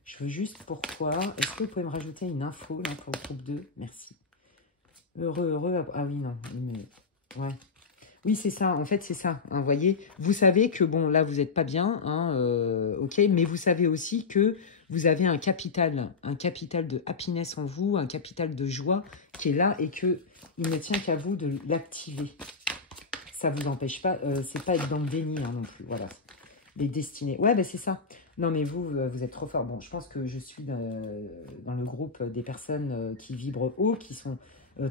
je veux juste pourquoi. Est-ce que vous pouvez me rajouter une info là pour le groupe 2? Merci. Heureux. Ah oui, non. Ouais. Oui, c'est ça. En fait, c'est ça. Vous voyez, vous savez que, bon, là, vous n'êtes pas bien. Hein, ok. Mais vous savez aussi que vous avez un capital de happiness en vous, un capital de joie qui est là et qu'il ne tient qu'à vous de l'activer. Ça ne vous empêche pas, c'est pas être dans le déni hein, non plus, voilà. Les destinées. Ouais, ben c'est ça. Non, mais vous êtes trop fort. Bon, je pense que je suis dans le groupe des personnes qui vibrent haut, qui sont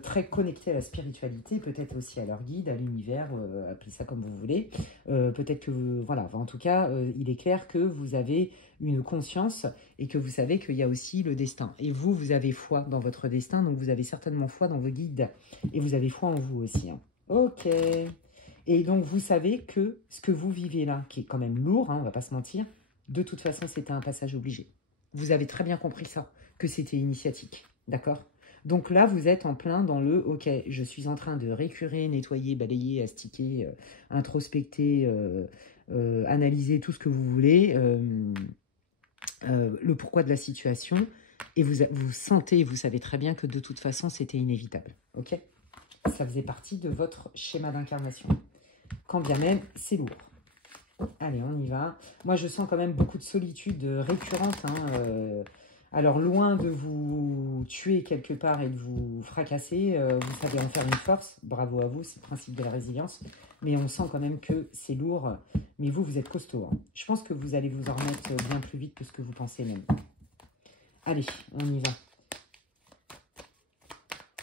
très connectées à la spiritualité, peut-être aussi à leur guide, à l'univers, appelez ça comme vous voulez. Peut-être que, voilà, en tout cas, il est clair que vous avez une conscience et que vous savez qu'il y a aussi le destin. Et vous avez foi dans votre destin, donc vous avez certainement foi dans vos guides. Et vous avez foi en vous aussi. Hein. Ok. Et donc, vous savez que ce que vous vivez là, qui est quand même lourd, hein, on ne va pas se mentir, de toute façon, c'était un passage obligé. Vous avez très bien compris ça, que c'était initiatique, d'accord? Donc là, vous êtes en plein dans le « Ok, je suis en train de récurer, nettoyer, balayer, astiquer, introspecter, analyser tout ce que vous voulez, le pourquoi de la situation. » Et vous sentez, vous savez très bien que de toute façon, c'était inévitable. Ok? Ça faisait partie de votre schéma d'incarnation. Quand bien même, c'est lourd. Allez, on y va. Moi, je sens quand même beaucoup de solitude récurrente. Hein, alors, loin de vous tuer quelque part et de vous fracasser, vous savez en faire une force. Bravo à vous, c'est le principe de la résilience. Mais on sent quand même que c'est lourd. Mais vous, vous êtes costaud. Hein. Je pense que vous allez vous en remettre bien plus vite que ce que vous pensez même. Allez, on y va.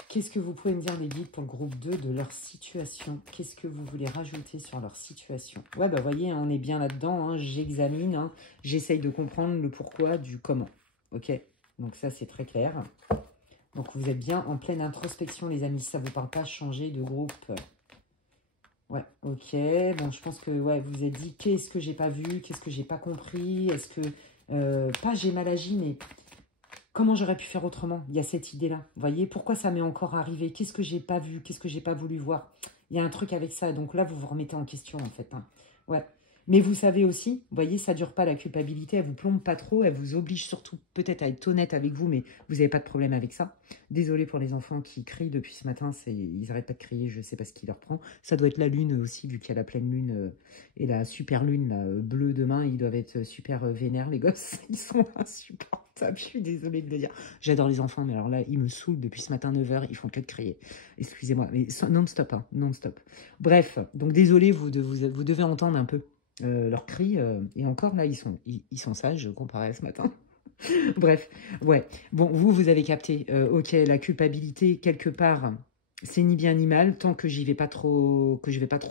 Qu'est-ce que vous pouvez me dire, les guides, pour le groupe 2 de leur situation? Qu'est-ce que vous voulez rajouter sur leur situation? Ouais, bah voyez, on est bien là-dedans. Hein, j'examine, hein, j'essaye de comprendre le pourquoi du comment. Ok? Donc ça, c'est très clair. Donc vous êtes bien en pleine introspection, les amis. Ça ne vous parle pas changer de groupe. Ouais, ok. Bon, je pense que ouais, vous vous êtes dit, qu'est-ce que j'ai pas vu? Qu'est-ce que j'ai pas compris? Est-ce que... pas j'ai mal agi, mais... Comment j'aurais pu faire autrement? Il y a cette idée-là. Vous voyez, pourquoi ça m'est encore arrivé? Qu'est-ce que j'ai pas vu? Qu'est-ce que j'ai pas voulu voir? Il y a un truc avec ça. Donc là, vous vous remettez en question, en fait. Hein. Ouais. Mais vous savez aussi, vous voyez, ça dure pas la culpabilité. Elle vous plombe pas trop. Elle vous oblige surtout peut-être à être honnête avec vous, mais vous n'avez pas de problème avec ça. Désolée pour les enfants qui crient depuis ce matin. Ils n'arrêtent pas de crier. Je sais pas ce qui leur prend. Ça doit être la lune aussi, vu qu'il y a la pleine lune et la super lune là, bleue demain. Ils doivent être super vénères, les gosses. Ils sont insupportables. Je suis désolée de le dire. J'adore les enfants, mais alors là, ils me saoulent depuis ce matin 9 h. Ils font que de crier. Excusez-moi, mais non-stop, hein, non-stop. Bref, donc désolée, vous devez entendre un peu leurs cris. Et encore, là, ils sont sages comparé à ce matin. Bref, ouais. Bon, vous avez capté. Ok, la culpabilité, quelque part, c'est ni bien ni mal, tant que je vais pas trop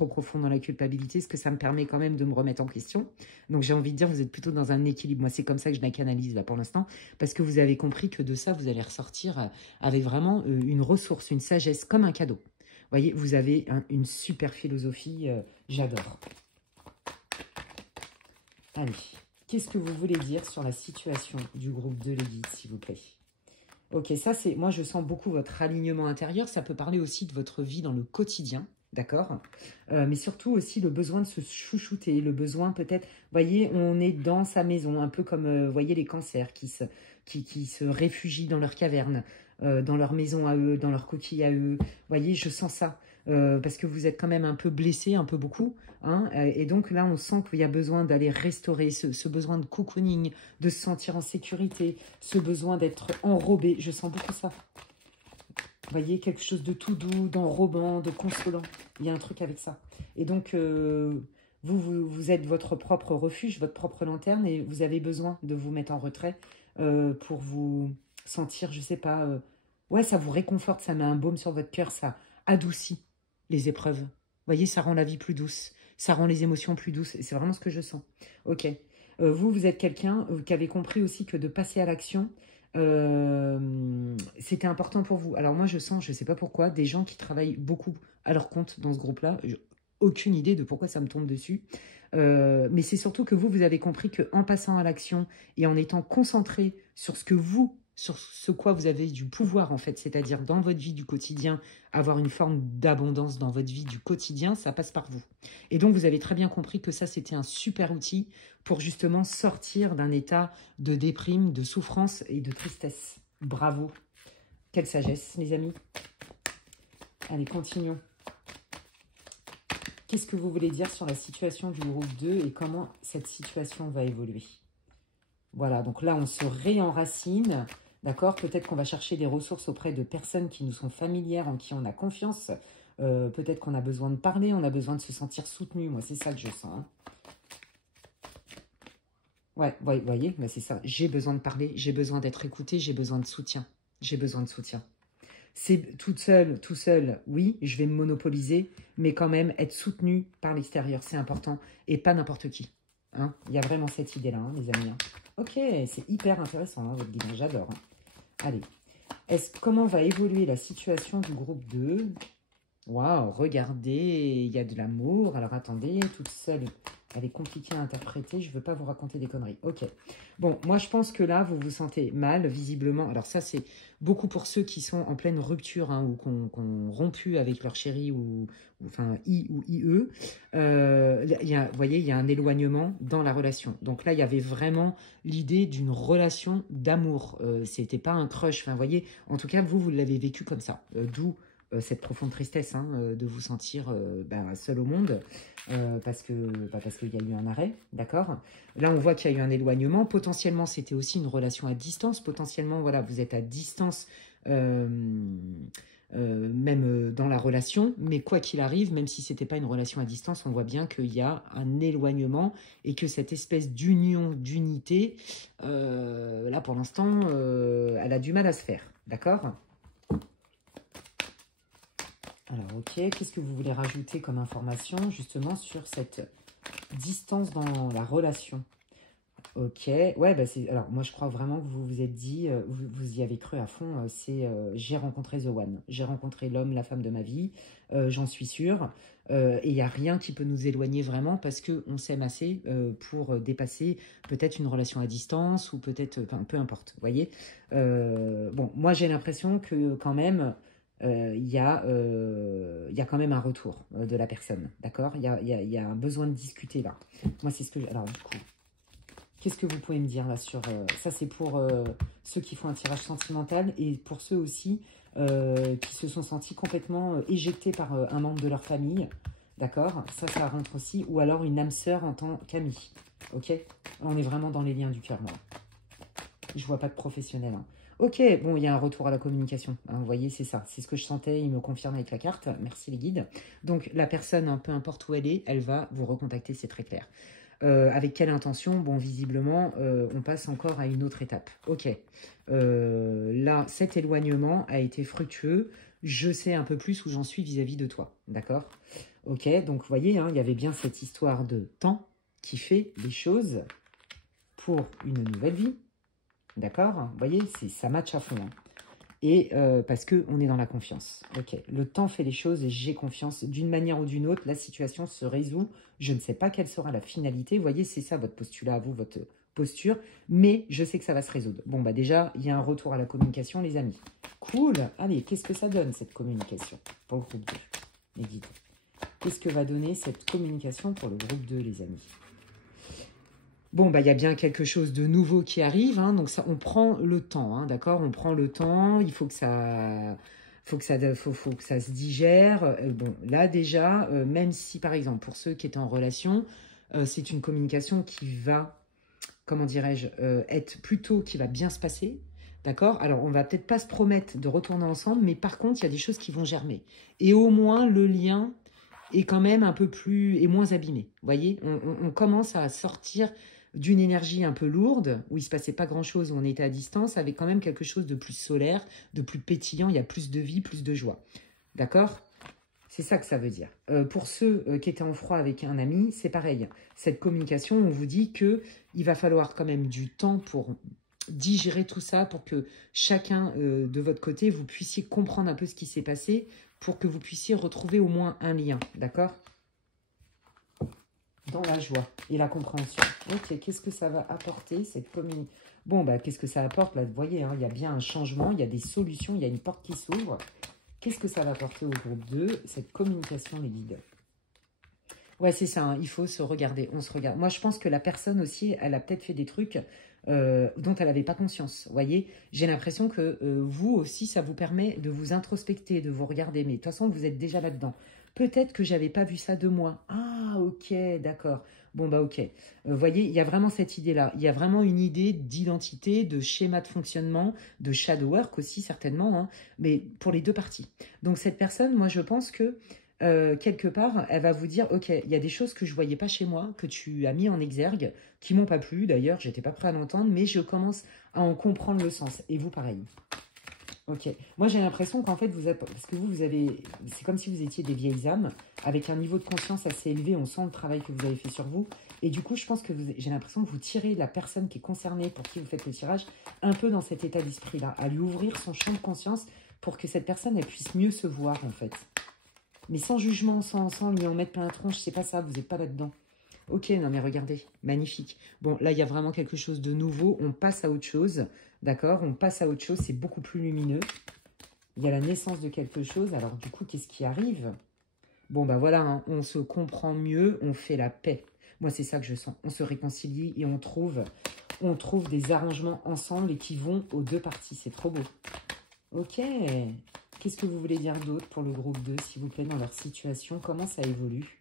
profond dans la culpabilité, ce que ça me permet quand même de me remettre en question. Donc j'ai envie de dire, vous êtes plutôt dans un équilibre. Moi, c'est comme ça que je la canalise là pour l'instant, parce que vous avez compris que de ça, vous allez ressortir avec vraiment une ressource, une sagesse, comme un cadeau. Vous voyez, vous avez une super philosophie, j'adore. Allez, qu'est-ce que vous voulez dire sur la situation du groupe 2, les guides, s'il vous plaît? Ok, ça c'est... Moi, je sens beaucoup votre alignement intérieur. Ça peut parler aussi de votre vie dans le quotidien, d'accord? Mais surtout aussi le besoin de se chouchouter, le besoin peut-être... Vous voyez, on est dans sa maison, un peu comme, vous voyez, les cancers qui se réfugient dans leur caverne, dans leur maison à eux, dans leur coquille à eux. Vous voyez, je sens ça. Parce que vous êtes quand même un peu blessé, un peu beaucoup. Hein, et donc là, on sent qu'il y a besoin d'aller restaurer ce besoin de cocooning, de se sentir en sécurité, ce besoin d'être enrobé. Je sens beaucoup ça. Vous voyez, quelque chose de tout doux, d'enrobant, de consolant. Il y a un truc avec ça. Et donc, vous êtes votre propre refuge, votre propre lanterne, et vous avez besoin de vous mettre en retrait pour vous sentir, je sais pas... ouais, ça vous réconforte, ça met un baume sur votre cœur, ça adoucit les épreuves. Vous voyez, ça rend la vie plus douce. Ça rend les émotions plus douces. Et c'est vraiment ce que je sens. Ok. Vous êtes quelqu'un qui avait compris aussi que de passer à l'action, c'était important pour vous. Alors moi, je sens, je ne sais pas pourquoi, des gens qui travaillent beaucoup à leur compte dans ce groupe-là. Aucune idée de pourquoi ça me tombe dessus. Mais c'est surtout que vous avez compris qu'en passant à l'action et en étant concentré sur sur ce quoi vous avez du pouvoir, en fait, c'est-à-dire dans votre vie du quotidien, avoir une forme d'abondance dans votre vie du quotidien, ça passe par vous. Et donc, vous avez très bien compris que ça, c'était un super outil pour justement sortir d'un état de déprime, de souffrance et de tristesse. Bravo. Quelle sagesse, les amis. Allez, continuons. Qu'est-ce que vous voulez dire sur la situation du groupe 2 et comment cette situation va évoluer? Voilà, donc là, on se réenracine. D'accord? Peut-être qu'on va chercher des ressources auprès de personnes qui nous sont familières, en qui on a confiance. Peut-être qu'on a besoin de parler, on a besoin de se sentir soutenu. Moi, c'est ça que je sens. Hein. Ouais, vous voyez, c'est ça. J'ai besoin de parler, j'ai besoin d'être écouté, j'ai besoin de soutien. J'ai besoin de soutien. C'est tout seul, oui, je vais me monopoliser, mais quand même être soutenu par l'extérieur, c'est important. Et pas n'importe qui. Hein. Il y a vraiment cette idée-là, hein, les amis. Hein. Ok, c'est hyper intéressant, hein, votre guidon, j'adore. Hein. Allez, comment va évoluer la situation du groupe 2? Waouh, regardez, il y a de l'amour. Alors attendez, toute seule, Elle est compliquée à interpréter. Je ne veux pas vous raconter des conneries. Ok. Bon, moi, je pense que là, vous vous sentez mal, visiblement. Alors ça, c'est beaucoup pour ceux qui sont en pleine rupture hein, ou qu'on rompu avec leur chéri enfin, I ou IE. Vous voyez, il y a un éloignement dans la relation. Donc là, il y avait vraiment l'idée d'une relation d'amour. C'était pas un crush. Enfin, vous voyez, en tout cas, vous l'avez vécu comme ça. D'où cette profonde tristesse hein, de vous sentir seul au monde parce qu'il y a eu un arrêt, d'accord. Là, on voit qu'il y a eu un éloignement. Potentiellement, c'était aussi une relation à distance. Potentiellement, voilà, vous êtes à distance même dans la relation. Mais quoi qu'il arrive, même si c'était pas une relation à distance, on voit bien qu'il y a un éloignement et que cette espèce d'union, d'unité, là, pour l'instant, elle a du mal à se faire, d'accord. Alors, ok, qu'est-ce que vous voulez rajouter comme information, justement, sur cette distance dans la relation? Ok, ouais, bah alors moi je crois vraiment que vous vous êtes dit, vous y avez cru à fond, j'ai rencontré The One, j'ai rencontré l'homme, la femme de ma vie, j'en suis sûre, et il n'y a rien qui peut nous éloigner vraiment parce qu'on s'aime assez pour dépasser peut-être une relation à distance ou peut-être, enfin peu importe, vous voyez. Bon, moi j'ai l'impression que quand même, il y a quand même un retour de la personne, d'accord. Il y a un besoin de discuter là. Moi c'est ce que... Alors du coup... Qu'est-ce que vous pouvez me dire là sur... ça, c'est pour ceux qui font un tirage sentimental et pour ceux aussi qui se sont sentis complètement éjectés par un membre de leur famille. D'accord? Ça rentre aussi. Ou alors une âme sœur en tant qu'amie. Ok? On est vraiment dans les liens du cœur, moi. Je vois pas de professionnel. Hein. Ok, bon, il y a un retour à la communication. Hein, vous voyez, c'est ça. C'est ce que je sentais. Il me confirme avec la carte. Merci les guides. Donc, la personne, hein, peu importe où elle est, elle va vous recontacter. C'est très clair. Avec quelle intention? Bon, visiblement, on passe encore à une autre étape. Ok. Là, cet éloignement a été fructueux. Je sais un peu plus où j'en suis vis-à-vis de toi. D'accord? Ok, donc vous voyez, hein, il y avait bien cette histoire de temps qui fait les choses pour une nouvelle vie. D'accord? Vous voyez, ça match à fond. Hein. Et parce qu'on est dans la confiance. Ok, le temps fait les choses et j'ai confiance. D'une manière ou d'une autre, la situation se résout. Je ne sais pas quelle sera la finalité. Vous voyez, c'est ça votre postulat à vous, votre posture. Mais je sais que ça va se résoudre. Bon, bah déjà, il y a un retour à la communication, les amis. Cool. Allez, qu'est-ce que ça donne, cette communication pour le groupe 2, les guides? Qu'est-ce que va donner cette communication pour le groupe 2, les amis? Bon, bah, il y a bien quelque chose de nouveau qui arrive, hein, donc ça, on prend le temps, hein, d'accord? On prend le temps, il faut que ça, faut que ça se digère. Bon, là déjà, même si, par exemple, pour ceux qui étaient en relation, c'est une communication qui va, comment dirais-je, être plutôt, qui va bien se passer, d'accord? Alors, on va peut-être pas se promettre de retourner ensemble, mais par contre, il y a des choses qui vont germer. Et au moins, le lien est quand même un peu plus, et moins abîmé, vous voyez? On commence à sortir d'une énergie un peu lourde, où il ne se passait pas grand-chose, où on était à distance, avec quand même quelque chose de plus solaire, de plus pétillant, il y a plus de vie, plus de joie. D'accord? C'est ça que ça veut dire. Pour ceux qui étaient en froid avec un ami, c'est pareil. Cette communication, on vous dit qu'il va falloir quand même du temps pour digérer tout ça, pour que chacun de votre côté, vous puissiez comprendre un peu ce qui s'est passé, pour que vous puissiez retrouver au moins un lien. D'accord? Dans la joie et la compréhension. Ok, qu'est-ce que ça va apporter, cette communication? Bon, bah, qu'est-ce que ça apporte? Là, vous voyez, hein, il y a bien un changement, il y a des solutions, il y a une porte qui s'ouvre. Qu'est-ce que ça va apporter au groupe 2, cette communication, les guides? Ouais, c'est ça, hein, il faut se regarder, on se regarde. Moi, je pense que la personne aussi, elle a peut-être fait des trucs dont elle n'avait pas conscience. Vous voyez, j'ai l'impression que vous aussi, ça vous permet de vous introspecter, de vous regarder. Mais de toute façon, vous êtes déjà là-dedans. Peut-être que j'avais pas vu ça de moi. Ah, ok, d'accord. Bon, bah ok. Vous voyez, il y a vraiment cette idée-là. Il y a vraiment une idée d'identité, de schéma de fonctionnement, de shadow work aussi, certainement, hein, mais pour les deux parties. Donc, cette personne, moi, je pense que quelque part, elle va vous dire, ok, il y a des choses que je ne voyais pas chez moi, que tu as mis en exergue, qui m'ont pas plu, d'ailleurs, j'étais pas prêt à l'entendre, mais je commence à en comprendre le sens. Et vous, pareil. Ok. Moi, j'ai l'impression qu'en fait, vous êtes, parce que vous avez, c'est comme si vous étiez des vieilles âmes, avec un niveau de conscience assez élevé, on sent le travail que vous avez fait sur vous, et du coup, je pense que j'ai l'impression que vous tirez la personne qui est concernée, pour qui vous faites le tirage, un peu dans cet état d'esprit-là, à lui ouvrir son champ de conscience, pour que cette personne, elle puisse mieux se voir, en fait. Mais sans jugement, sans lui en mettre plein la tronche, c'est pas ça, vous n'êtes pas là-dedans. Ok, non mais regardez, magnifique. Bon, là, il y a vraiment quelque chose de nouveau. On passe à autre chose, d'accord? On passe à autre chose, c'est beaucoup plus lumineux. Il y a la naissance de quelque chose. Alors, du coup, qu'est-ce qui arrive? Bon, ben voilà, hein, on se comprend mieux, on fait la paix. Moi, c'est ça que je sens. On se réconcilie et on trouve des arrangements ensemble et qui vont aux deux parties. C'est trop beau. Ok. Qu'est-ce que vous voulez dire d'autre pour le groupe 2, s'il vous plaît, dans leur situation? Comment ça évolue?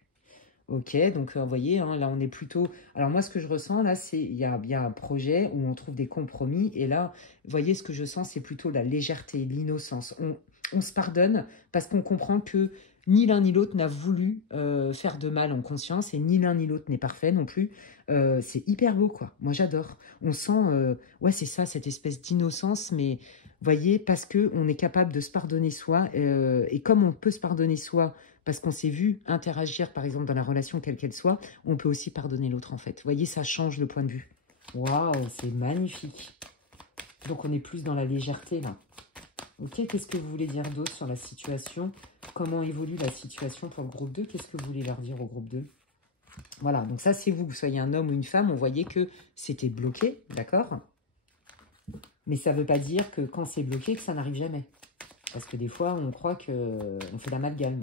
Ok, donc vous voyez, hein, là on est plutôt... Alors moi ce que je ressens là, c'est il y a bien un projet où on trouve des compromis. Et là, vous voyez, ce que je sens, c'est plutôt la légèreté, l'innocence. On se pardonne parce qu'on comprend que ni l'un ni l'autre n'a voulu faire de mal en conscience. Et ni l'un ni l'autre n'est parfait non plus. C'est hyper beau quoi, moi j'adore. On sent, ouais c'est ça, cette espèce d'innocence, mais... Voyez, parce qu'on est capable de se pardonner soi. Et comme on peut se pardonner soi parce qu'on s'est vu interagir, par exemple, dans la relation quelle qu'elle soit, on peut aussi pardonner l'autre, en fait. Vous voyez, ça change le point de vue. Waouh, c'est magnifique. Donc, on est plus dans la légèreté, là. Ok, qu'est-ce que vous voulez dire d'autre sur la situation? Comment évolue la situation pour le groupe 2? Qu'est-ce que vous voulez leur dire au groupe 2? Voilà, donc ça, c'est vous, que vous soyez un homme ou une femme, on voyait que c'était bloqué, d'accord? Mais ça ne veut pas dire que quand c'est bloqué, que ça n'arrive jamais. Parce que des fois, on croit qu'on fait l'amalgame.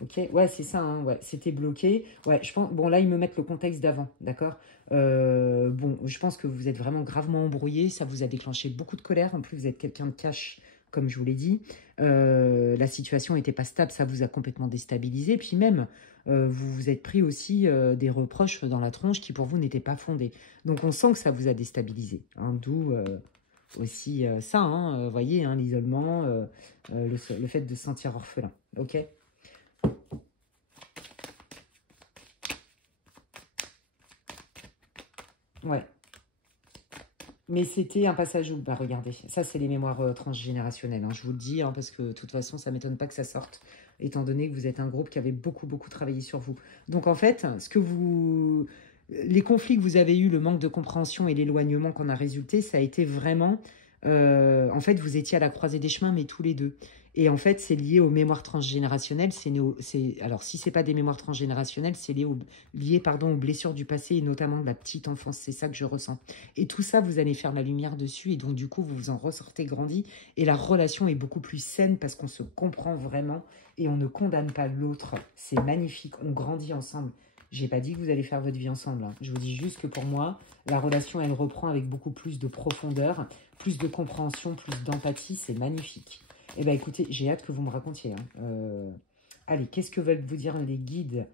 Ok, ouais, c'est ça, hein, ouais. C'était bloqué. Ouais, je pense. Bon, là, ils me mettent le contexte d'avant, d'accord. Bon, je pense que vous êtes vraiment gravement embrouillé. Ça vous a déclenché beaucoup de colère. En plus, vous êtes quelqu'un de cash, comme je vous l'ai dit. La situation n'était pas stable. Ça vous a complètement déstabilisé. Puis même, vous vous êtes pris aussi des reproches dans la tronche qui, pour vous, n'étaient pas fondés. Donc, on sent que ça vous a déstabilisé. Hein, d'où aussi ça, hein, voyez, hein, l'isolement, le fait de se sentir orphelin. Ok. Ouais. Mais c'était un passage où, bah regardez, ça c'est les mémoires transgénérationnelles, hein, je vous le dis, hein, parce que de toute façon, ça ne m'étonne pas que ça sorte, étant donné que vous êtes un groupe qui avait beaucoup, beaucoup travaillé sur vous. Donc en fait, les conflits que vous avez eus, le manque de compréhension et l'éloignement qu'on a résulté, ça a été vraiment, en fait, vous étiez à la croisée des chemins, mais tous les deux. Et en fait, c'est lié aux mémoires transgénérationnelles. Alors, si ce n'est pas des mémoires transgénérationnelles, c'est lié pardon, aux blessures du passé et notamment de la petite enfance. C'est ça que je ressens. Et tout ça, vous allez faire la lumière dessus. Et donc, du coup, vous vous en ressortez grandi. Et la relation est beaucoup plus saine parce qu'on se comprend vraiment et on ne condamne pas l'autre. C'est magnifique. On grandit ensemble. J'ai pas dit que vous allez faire votre vie ensemble, hein. Je vous dis juste que pour moi, la relation, elle reprend avec beaucoup plus de profondeur, plus de compréhension, plus d'empathie. C'est magnifique. Eh bien, écoutez, j'ai hâte que vous me racontiez. Hein. Allez, qu'est-ce que veulent vous dire les guides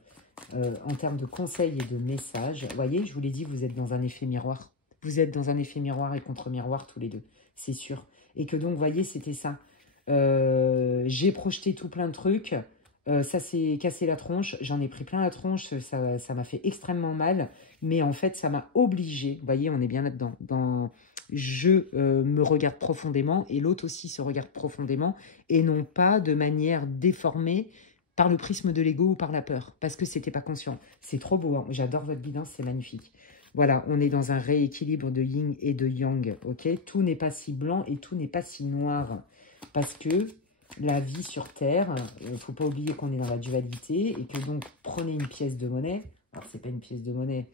en termes de conseils et de messages? Vous voyez, je vous l'ai dit, vous êtes dans un effet miroir. Vous êtes dans un effet miroir et contre-miroir tous les deux, c'est sûr. Et que donc, vous voyez, c'était ça. J'ai projeté tout plein de trucs. Ça s'est cassé la tronche. J'en ai pris plein la tronche. Ça m'a fait extrêmement mal. Mais en fait, ça m'a obligé. Vous voyez, on est bien là-dedans. Je me regarde profondément et l'autre aussi se regarde profondément et non pas de manière déformée par le prisme de l'ego ou par la peur parce que c'était pas conscient. C'est trop beau, hein. J'adore votre guidance, c'est magnifique. Voilà, on est dans un rééquilibre de yin et de yang, ok? Tout n'est pas si blanc et tout n'est pas si noir parce que la vie sur Terre, il ne faut pas oublier qu'on est dans la dualité et que donc prenez une pièce de monnaie. Alors, c'est pas une pièce de monnaie,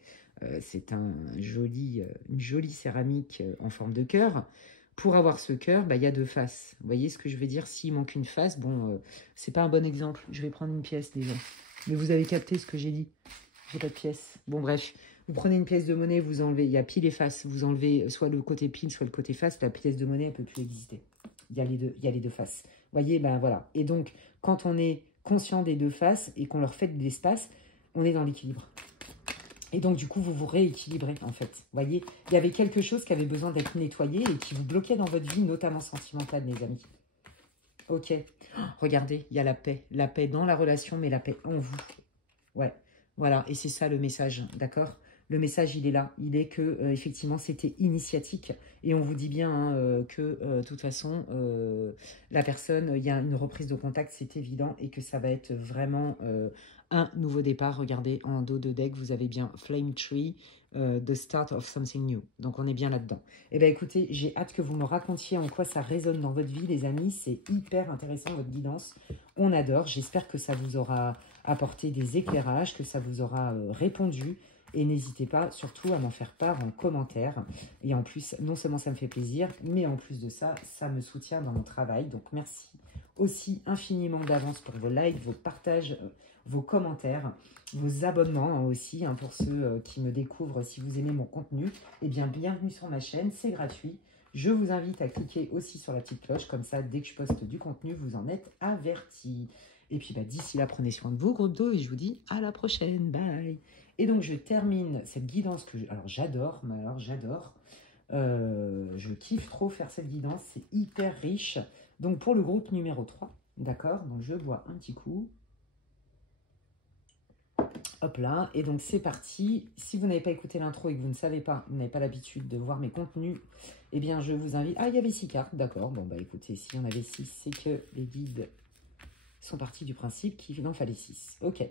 c'est une jolie céramique en forme de cœur. Pour avoir ce cœur, bah, y a deux faces. Vous voyez ce que je veux dire? S'il manque une face, bon, c'est pas un bon exemple. Je vais prendre une pièce déjà. Mais vous avez capté ce que j'ai dit. J'ai pas de pièce. Bon, bref. Vous prenez une pièce de monnaie, vous enlevez, il y a pile et face. Vous enlevez soit le côté pile, soit le côté face. La pièce de monnaie, elle peut plus exister. Il y a les deux faces. Vous voyez, ben voilà. Et donc, quand on est conscient des deux faces et qu'on leur fait de l'espace, on est dans l'équilibre. Et donc, du coup, vous vous rééquilibrez, en fait. Vous voyez, il y avait quelque chose qui avait besoin d'être nettoyé et qui vous bloquait dans votre vie, notamment sentimentale, mes amis. Ok. Oh, regardez, il y a la paix. La paix dans la relation, mais la paix en vous. Ouais. Voilà. Et c'est ça le message, d'accord? Le message, il est là. Il est que, effectivement, c'était initiatique. Et on vous dit bien hein, que, de toute façon, la personne, il y a une reprise de contact, c'est évident. Et que ça va être vraiment un nouveau départ. Regardez, en dos de deck, vous avez bien Flame Tree, the start of something new. Donc, on est bien là-dedans. Eh bien, écoutez, j'ai hâte que vous me racontiez en quoi ça résonne dans votre vie, les amis. C'est hyper intéressant, votre guidance. On adore. J'espère que ça vous aura apporté des éclairages, que ça vous aura répondu. Et n'hésitez pas surtout à m'en faire part en commentaire. Et en plus, non seulement ça me fait plaisir, mais en plus de ça, ça me soutient dans mon travail. Donc merci aussi infiniment d'avance pour vos likes, vos partages, vos commentaires, vos abonnements aussi, pour ceux qui me découvrent. Si vous aimez mon contenu, eh bien bienvenue sur ma chaîne, c'est gratuit. Je vous invite à cliquer aussi sur la petite cloche, comme ça, dès que je poste du contenu, vous en êtes avertis. Et puis d'ici là, prenez soin de vous, groupe d'eau, et je vous dis à la prochaine. Bye. Et donc, je termine cette guidance que j'adore, mais alors j'adore. Je kiffe trop faire cette guidance, c'est hyper riche. Donc, pour le groupe numéro 3, d'accord? Donc, je bois un petit coup. Hop là, et donc c'est parti. Si vous n'avez pas écouté l'intro et que vous ne savez pas, vous n'avez pas l'habitude de voir mes contenus, eh bien, je vous invite... Ah, il y avait 6 cartes, d'accord. Bon, écoutez, si on avait 6, c'est que les guides sont partis du principe qu'il en fallait 6. Ok.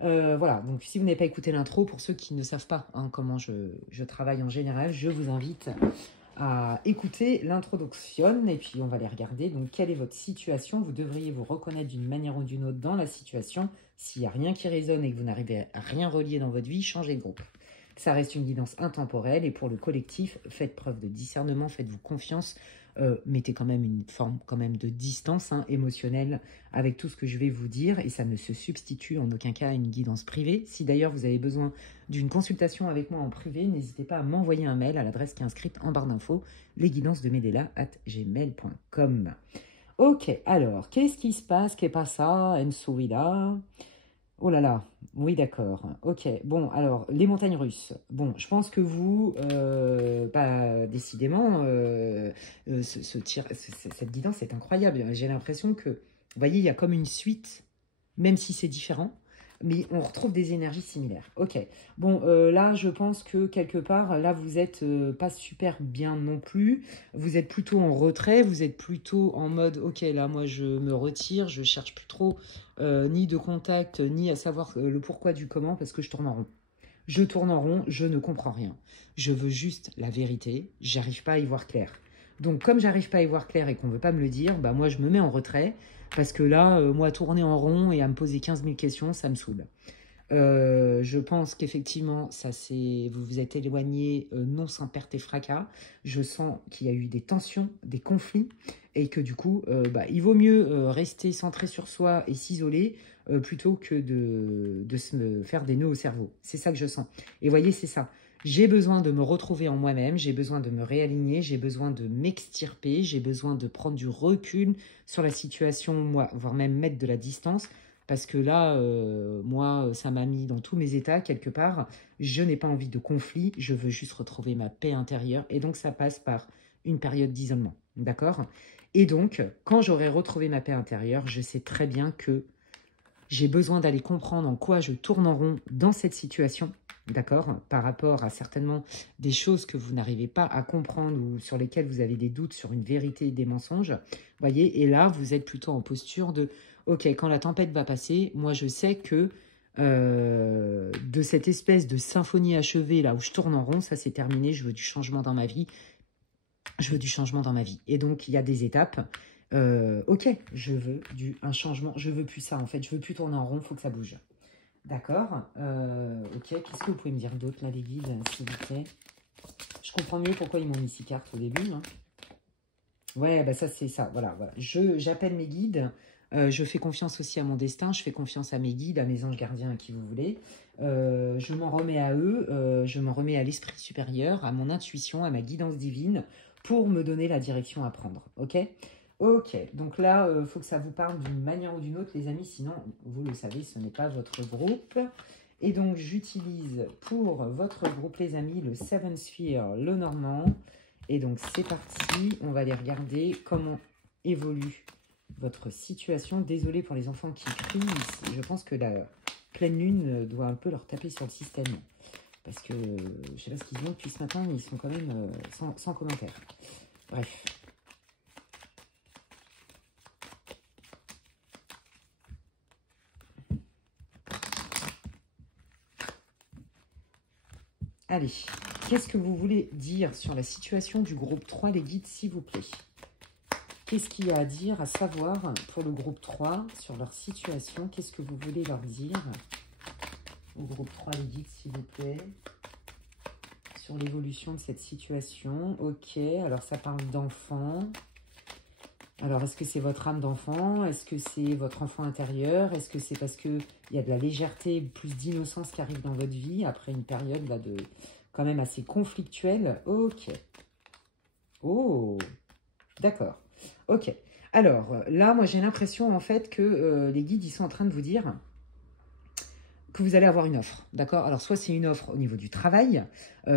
Voilà, donc si vous n'avez pas écouté l'intro, pour ceux qui ne savent pas comment je travaille en général, je vous invite à écouter l'introduction et puis on va les regarder. Donc, quelle est votre situation? Vous devriez vous reconnaître d'une manière ou d'une autre dans la situation. S'il n'y a rien qui résonne et que vous n'arrivez à rien relier dans votre vie, changez de groupe. Ça reste une guidance intemporelle et pour le collectif, faites preuve de discernement, faites-vous confiance. Mettez quand même une forme de distance émotionnelle avec tout ce que je vais vous dire et ça ne se substitue en aucun cas à une guidance privée. Si d'ailleurs vous avez besoin d'une consultation avec moi en privé, n'hésitez pas à m'envoyer un mail à l'adresse qui est inscrite en barre d'infos, lesguidancesdemedela@gmail.com. Ok, alors, qu'est-ce qui se passe? Qu'est pas ça? En là. Oh là là, oui d'accord, ok. Bon, alors, les montagnes russes. Bon, je pense que vous, décidément, cette guidance est incroyable. J'ai l'impression que, vous voyez, il y a comme une suite, même si c'est différent, mais on retrouve des énergies similaires. Ok, bon, là, je pense que quelque part, là, vous êtes pas super bien non plus. Vous êtes plutôt en retrait, vous êtes plutôt en mode, ok, là, moi, je me retire, je cherche plus trop ni de contact, ni à savoir le pourquoi du comment, parce que je tourne en rond. Je tourne en rond, je ne comprends rien. Je veux juste la vérité, j'arrive pas à y voir clair. Donc, comme j'arrive pas à y voir clair et qu'on veut pas me le dire, moi, je me mets en retrait, parce que là, moi, tourner en rond et à me poser 15 000 questions, ça me saoule. Je pense qu'effectivement, vous vous êtes éloigné non sans perte et fracas. Je sens qu'il y a eu des tensions, des conflits, et que du coup, il vaut mieux rester centré sur soi et s'isoler plutôt que de se faire des nœuds au cerveau. C'est ça que je sens. Et voyez, c'est ça. J'ai besoin de me retrouver en moi-même, j'ai besoin de me réaligner, j'ai besoin de m'extirper, j'ai besoin de prendre du recul sur la situation, moi, voire même mettre de la distance. Parce que là, moi, ça m'a mis dans tous mes états, quelque part. Je n'ai pas envie de conflit, je veux juste retrouver ma paix intérieure. Et donc, ça passe par une période d'isolement, d'accord? Et donc, quand j'aurai retrouvé ma paix intérieure, je sais très bien que j'ai besoin d'aller comprendre en quoi je tourne en rond dans cette situation, d'accord? Par rapport à certainement des choses que vous n'arrivez pas à comprendre ou sur lesquelles vous avez des doutes sur une vérité et des mensonges. Voyez, et là, vous êtes plutôt en posture de... Ok, quand la tempête va passer, moi je sais que de cette espèce de symphonie achevée là où je tourne en rond, ça c'est terminé, je veux du changement dans ma vie. Je veux du changement dans ma vie. Et donc il y a des étapes. Ok, je veux un changement, je veux plus ça en fait, je veux plus tourner en rond, il faut que ça bouge. D'accord, ok, qu'est-ce que vous pouvez me dire d'autre là les guides, s'il vous plaît? Je comprends mieux pourquoi ils m'ont mis 6 cartes au début. Ouais, ça c'est ça, voilà. J'appelle mes guides. Je fais confiance aussi à mon destin, je fais confiance à mes guides, à mes anges gardiens, à qui vous voulez. Je m'en remets à eux, je m'en remets à l'esprit supérieur, à mon intuition, à ma guidance divine, pour me donner la direction à prendre, ok? Ok, donc là, il faut que ça vous parle d'une manière ou d'une autre, les amis, sinon, vous le savez, ce n'est pas votre groupe. Et donc, j'utilise pour votre groupe, les amis, le Seven Sphere, le Normand. Et donc, c'est parti, on va aller regarder comment évolue votre situation. Désolée pour les enfants qui crient. Je pense que la pleine lune doit un peu leur taper sur le système. Parce que je ne sais pas ce qu'ils ont depuis ce matin, mais ils sont quand même sans commentaire. Bref. Allez, qu'est-ce que vous voulez dire sur la situation du groupe 3, les guides, s'il vous plaît? Qu'est-ce qu'il y a à dire, à savoir pour le groupe 3 sur leur situation? Qu'est-ce que vous voulez leur dire au groupe 3, les guides, s'il vous plaît, sur l'évolution de cette situation? Ok, alors ça parle d'enfant. Alors, est-ce que c'est votre âme d'enfant? Est-ce que c'est votre enfant intérieur? Est-ce que c'est parce qu'il y a de la légèreté, plus d'innocence qui arrive dans votre vie après une période là, quand même assez conflictuelle? Ok. Oh, d'accord. Ok. Alors, là, moi, j'ai l'impression, en fait, que les guides, ils sont en train de vous dire que vous allez avoir une offre, d'accord? Alors, soit c'est une offre au niveau du travail,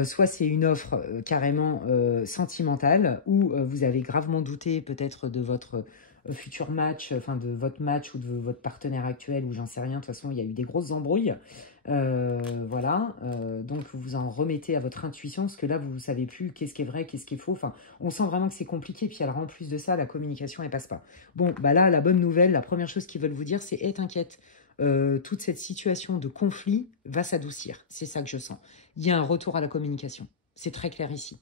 soit c'est une offre carrément sentimentale, où vous avez gravement douté peut-être de votre futur match, enfin de votre match ou de votre partenaire actuel, ou j'en sais rien, de toute façon, il y a eu des grosses embrouilles. Voilà, donc vous vous en remettez à votre intuition, parce que là, vous ne savez plus qu'est-ce qui est vrai, qu'est-ce qui est faux. Enfin, on sent vraiment que c'est compliqué, puis alors en plus de ça, la communication, elle passe pas. Bon, bah là, la bonne nouvelle, la première chose qu'ils veulent vous dire, c'est « t'inquiète ». Toute cette situation de conflit va s'adoucir. C'est ça que je sens. Il y a un retour à la communication. C'est très clair ici.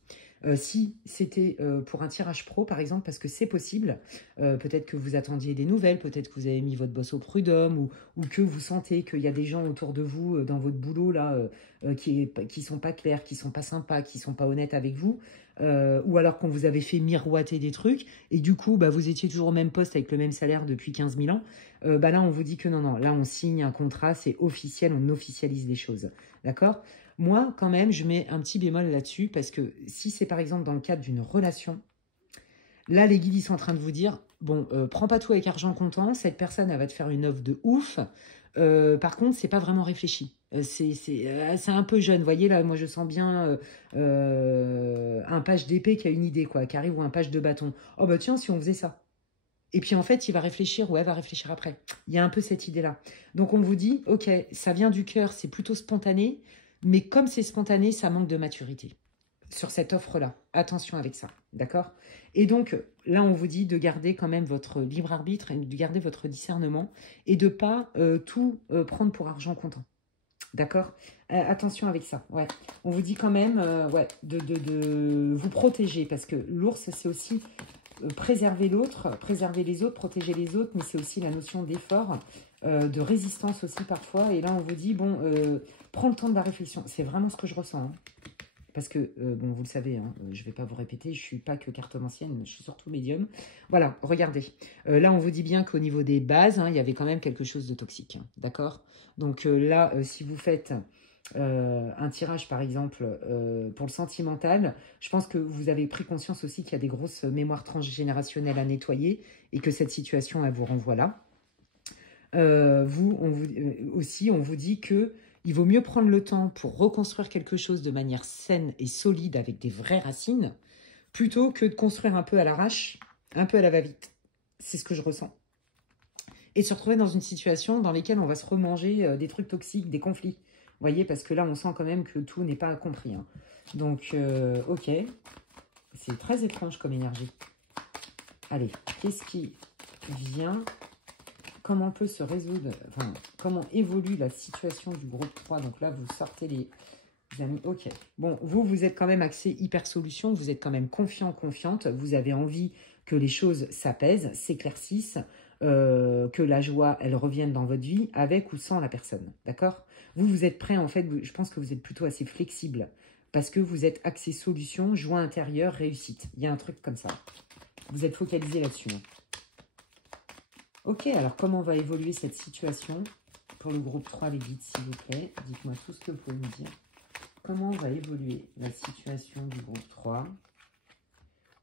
Si c'était pour un tirage pro, par exemple, parce que c'est possible, peut-être que vous attendiez des nouvelles, peut-être que vous avez mis votre boss au prud'homme, ou que vous sentez qu'il y a des gens autour de vous, dans votre boulot, là, qui sont pas clairs, qui sont pas sympas, qui sont pas honnêtes avec vous, ou alors qu'on vous avait fait miroiter des trucs, et du coup, bah, vous étiez toujours au même poste avec le même salaire depuis 15 000 ans, bah là, on vous dit que non, non, là, on signe un contrat, c'est officiel, on officialise les choses, d'accord? Moi, quand même, je mets un petit bémol là-dessus, parce que si c'est par exemple dans le cadre d'une relation, là, les guides, ils sont en train de vous dire, bon, prends pas tout avec argent comptant, cette personne, elle va te faire une offre de ouf, par contre, c'est pas vraiment réfléchi. C'est un peu jeune, vous voyez, là, moi, je sens bien un page d'épée qui a une idée, quoi, qui arrive, ou un page de bâton. Oh, bah tiens, si on faisait ça. Et puis, en fait, il va réfléchir, ou elle va réfléchir après. Il y a un peu cette idée-là. Donc, on vous dit, ok, ça vient du cœur, c'est plutôt spontané, mais comme c'est spontané, ça manque de maturité sur cette offre-là. Attention avec ça, d'accord? Et donc, là, on vous dit de garder quand même votre libre arbitre et de garder votre discernement et de ne pas tout prendre pour argent comptant. D'accord? Attention avec ça, ouais. On vous dit quand même ouais, de vous protéger, parce que l'ours, c'est aussi préserver l'autre, préserver les autres, protéger les autres, mais c'est aussi la notion d'effort, de résistance aussi parfois. Et là, on vous dit, bon, prends le temps de la réflexion. C'est vraiment ce que je ressens, hein. Parce que, bon, vous le savez, hein, je ne vais pas vous répéter, je ne suis pas que cartomancienne, je suis surtout médium. Voilà, regardez. Là, on vous dit bien qu'au niveau des bases, hein, il y avait quand même quelque chose de toxique, hein, d'accord? Donc là, si vous faites un tirage, par exemple, pour le sentimental, je pense que vous avez pris conscience aussi qu'il y a des grosses mémoires transgénérationnelles à nettoyer et que cette situation, elle vous renvoie là. Aussi, on vous dit que il vaut mieux prendre le temps pour reconstruire quelque chose de manière saine et solide avec des vraies racines, plutôt que de construire un peu à l'arrache, un peu à la va-vite. C'est ce que je ressens. Et se retrouver dans une situation dans laquelle on va se remanger des trucs toxiques, des conflits. Vous voyez, parce que là, on sent quand même que tout n'est pas compris, hein. Donc, ok. C'est très étrange comme énergie. Allez, qu'est-ce qui vient? Comment peut se résoudre, enfin, comment évolue la situation du groupe 3? Donc là, vous sortez les amis. Ok. Bon, vous êtes quand même axé hyper solution. Vous êtes quand même confiant, confiante. Vous avez envie que les choses s'apaisent, s'éclaircissent, que la joie, elle revienne dans votre vie, avec ou sans la personne. D'accord? Vous êtes prêt, en fait, je pense que vous êtes plutôt assez flexible, parce que vous êtes axé solution, joie intérieure, réussite. Il y a un truc comme ça. Vous êtes focalisé là-dessus, hein. Ok, alors comment va évoluer cette situation pour le groupe 3, les guides, s'il vous plaît? Dites-moi tout ce que vous pouvez me dire. Comment va évoluer la situation du groupe 3?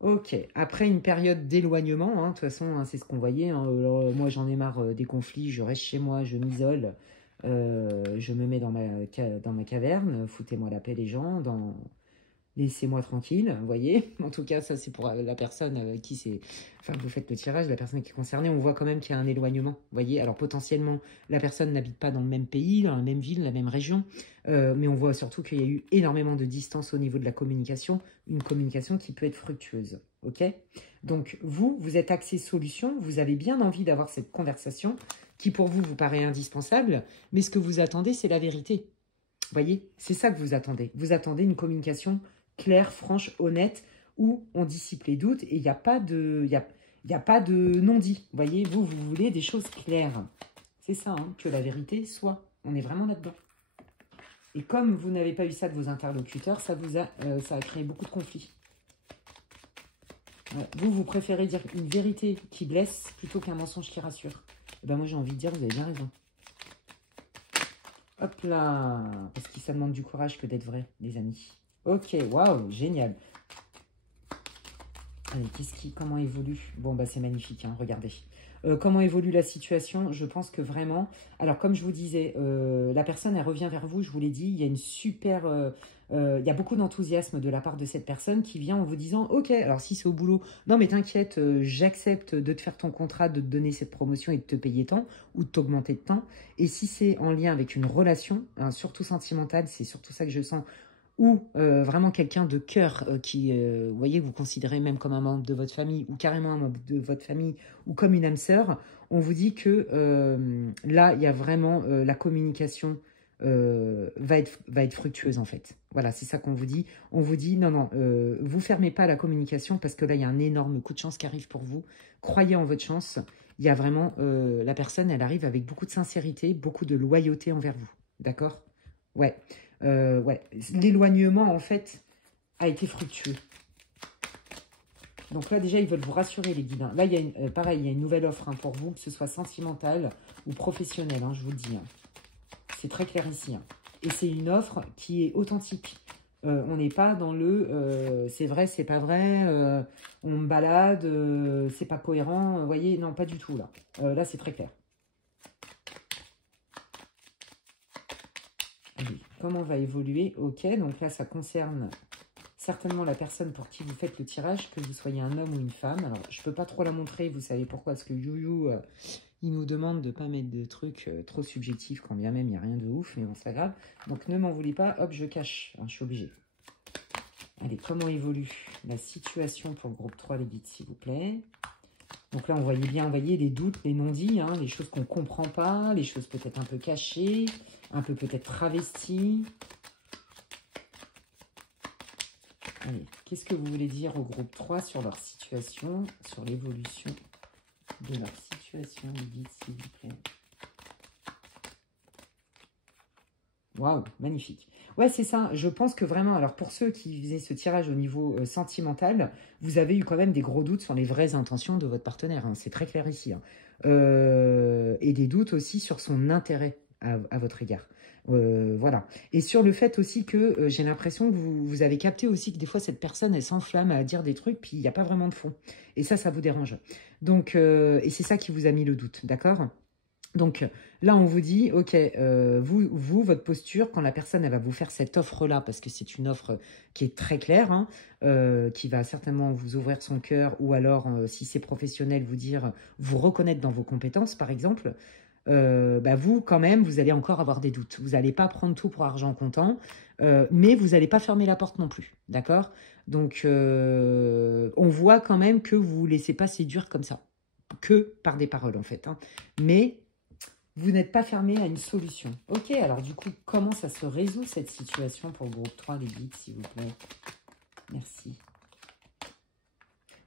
Ok, après une période d'éloignement, hein, de toute façon, hein, c'est ce qu'on voyait, hein, alors, moi, j'en ai marre des conflits, je reste chez moi, je m'isole, je me mets dans ma caverne, foutez-moi la paix les gens, laissez-moi tranquille, vous voyez. En tout cas, ça, c'est pour la personne qui c'est... Enfin, vous faites le tirage, la personne qui est concernée, on voit quand même qu'il y a un éloignement, vous voyez. Alors, potentiellement, la personne n'habite pas dans le même pays, dans la même ville, la même région, mais on voit surtout qu'il y a eu énormément de distance au niveau de la communication, une communication qui peut être fructueuse, ok? Donc, vous êtes axé solution, vous avez bien envie d'avoir cette conversation qui, pour vous, vous paraît indispensable, mais ce que vous attendez, c'est la vérité. Vous voyez, c'est ça que vous attendez. Vous attendez une communication claire, franche, honnête, où on dissipe les doutes et il n'y a pas de... Il n'y a pas de non-dit. Vous voyez, vous voulez des choses claires. C'est ça, hein, que la vérité soit. On est vraiment là-dedans. Et comme vous n'avez pas eu ça de vos interlocuteurs, ça a créé beaucoup de conflits. Ouais. Vous préférez dire une vérité qui blesse plutôt qu'un mensonge qui rassure. Et ben moi, j'ai envie de dire, vous avez bien raison. Hop là. Parce que ça demande du courage que d'être vrai, les amis. Ok, waouh, génial. Allez, comment évolue? Bon, bah c'est magnifique, hein, regardez. Comment évolue la situation? Je pense que vraiment... Alors, comme je vous disais, la personne, elle revient vers vous, je vous l'ai dit, il y a une super... il y a beaucoup d'enthousiasme de la part de cette personne qui vient en vous disant, ok, alors si c'est au boulot, non mais t'inquiète, j'accepte de te faire ton contrat, de te donner cette promotion et de te payer tant, ou de t'augmenter de temps. Et si c'est en lien avec une relation, hein, surtout sentimentale, c'est surtout ça que je sens, ou vraiment quelqu'un de cœur qui, vous voyez, vous considérez même comme un membre de votre famille, ou carrément un membre de votre famille, ou comme une âme sœur, on vous dit que là, il y a vraiment la communication va être fructueuse en fait. Voilà, c'est ça qu'on vous dit. On vous dit, non, vous fermez pas la communication parce que là, il y a un énorme coup de chance qui arrive pour vous. Croyez en votre chance. Il y a vraiment, la personne, elle arrive avec beaucoup de sincérité, beaucoup de loyauté envers vous. D'accord? Ouais. Ouais. L'éloignement, en fait, a été fructueux. Donc là, déjà, ils veulent vous rassurer, les guides. Hein. Là, il y a pareil, il y a une nouvelle offre hein, pour vous, que ce soit sentimentale ou professionnelle, hein, je vous le dis. Hein. C'est très clair ici. Hein. Et c'est une offre qui est authentique. On n'est pas dans le c'est vrai, c'est pas vrai, on me balade, c'est pas cohérent. Vous voyez, non, pas du tout, là. Là, c'est très clair. Allez, comment va évoluer? Ok, donc là, ça concerne certainement la personne pour qui vous faites le tirage, que vous soyez un homme ou une femme. Alors, je ne peux pas trop la montrer, vous savez pourquoi? Parce que Youyou, il nous demande de ne pas mettre de trucs trop subjectifs, quand bien même il n'y a rien de ouf, mais bon, c'est pas grave. Donc, ne m'en voulez pas, hop, je cache, hein, je suis obligée. Allez, comment évolue la situation pour le groupe 3, les guides, s'il vous plaît? Donc là, on voyait bien, les doutes, les non-dits, hein, les choses qu'on ne comprend pas, les choses peut-être un peu cachées, un peu peut-être travesties. Allez, qu'est-ce que vous voulez dire au groupe 3 sur leur situation, sur l'évolution de leur situation, les guides, s'il vous plaît? Waouh, magnifique. Ouais, c'est ça. Je pense que vraiment, alors pour ceux qui faisaient ce tirage au niveau sentimental, vous avez eu quand même des gros doutes sur les vraies intentions de votre partenaire. Hein. C'est très clair ici. Hein. Et des doutes aussi sur son intérêt à votre égard. Voilà. Et sur le fait aussi que j'ai l'impression que vous avez capté aussi que des fois, cette personne, elle s'enflamme à dire des trucs, puis il n'y a pas vraiment de fond. Et ça vous dérange. Donc, et c'est ça qui vous a mis le doute, d'accord ? Donc là, on vous dit, ok, votre posture, quand la personne elle va vous faire cette offre-là, parce que c'est une offre qui est très claire, hein, qui va certainement vous ouvrir son cœur, ou alors, si c'est professionnel, vous reconnaître dans vos compétences, par exemple, vous, quand même, vous allez encore avoir des doutes. Vous n'allez pas prendre tout pour argent comptant, mais vous n'allez pas fermer la porte non plus, d'accord? Donc, on voit quand même que vous ne vous laissez pas séduire comme ça, que par des paroles, en fait. Hein. Mais vous n'êtes pas fermé à une solution. Ok, alors du coup, comment ça se résout cette situation pour le groupe 3 des guides, s'il vous plaît? Merci.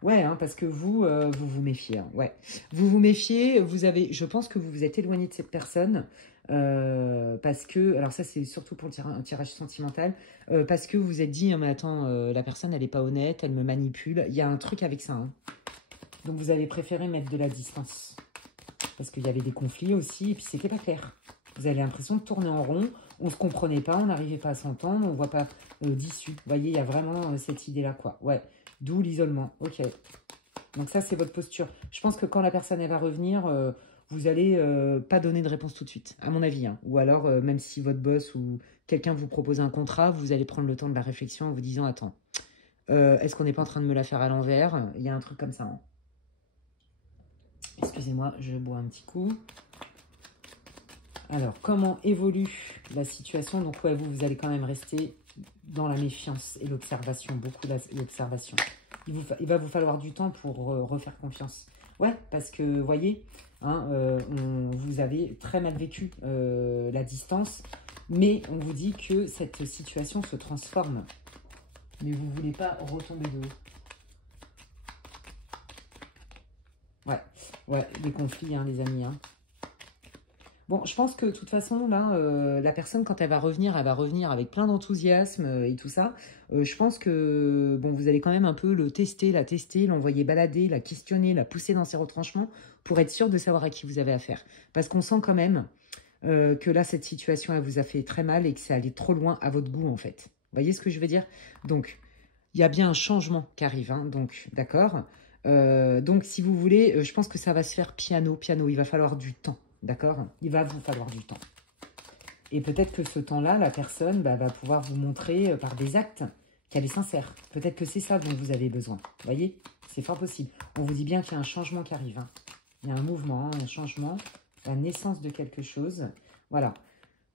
Ouais, hein, parce que vous vous méfiez. Hein, ouais. Vous vous méfiez, je pense que vous vous êtes éloigné de cette personne. Parce que, alors ça c'est surtout pour un tirage sentimental, parce que vous vous êtes dit, mais attends, la personne elle n'est pas honnête, elle me manipule. Il y a un truc avec ça. Hein. Donc vous avez préféré mettre de la distance. Parce qu'il y avait des conflits aussi, et puis c'était pas clair. Vous avez l'impression de tourner en rond, on ne se comprenait pas, on n'arrivait pas à s'entendre, on ne voit pas d'issue. Vous voyez, il y a vraiment cette idée-là, quoi. Ouais, d'où l'isolement. Ok. Donc ça, c'est votre posture. Je pense que quand la personne, elle va revenir, vous allez pas donner de réponse tout de suite, à mon avis. Hein. Ou alors, même si votre boss ou quelqu'un vous propose un contrat, vous allez prendre le temps de la réflexion en vous disant, attends, est-ce qu'on n'est pas en train de me la faire à l'envers? Il y a un truc comme ça, hein. Excusez-moi, je bois un petit coup. Alors, comment évolue la situation? Donc, ouais, vous allez quand même rester dans la méfiance et l'observation, beaucoup l'observation. Il va vous falloir du temps pour refaire confiance. Ouais, parce que, vous voyez, hein, vous avez très mal vécu la distance, mais on vous dit que cette situation se transforme. Mais vous ne voulez pas retomber de haut. Ouais, des conflits, hein, les amis. Hein. Bon, je pense que de toute façon, là, la personne, quand elle va revenir avec plein d'enthousiasme et tout ça. Je pense que, bon, vous allez quand même un peu le tester, la tester, l'envoyer balader, la questionner, la pousser dans ses retranchements pour être sûr de savoir à qui vous avez affaire. Parce qu'on sent quand même que là, cette situation, elle vous a fait très mal et que c'est allé trop loin à votre goût, en fait. Vous voyez ce que je veux dire? Donc, il y a bien un changement qui arrive, hein, donc, d'accord. Donc, si vous voulez, je pense que ça va se faire piano, piano. Il va falloir du temps. D'accord? Il va vous falloir du temps. Et peut-être que ce temps-là, la personne va pouvoir vous montrer par des actes qu'elle est sincère. Peut-être que c'est ça dont vous avez besoin. Vous voyez? C'est fort possible. On vous dit bien qu'il y a un changement qui arrive. Hein. Il y a un mouvement, un changement, la naissance de quelque chose. Voilà.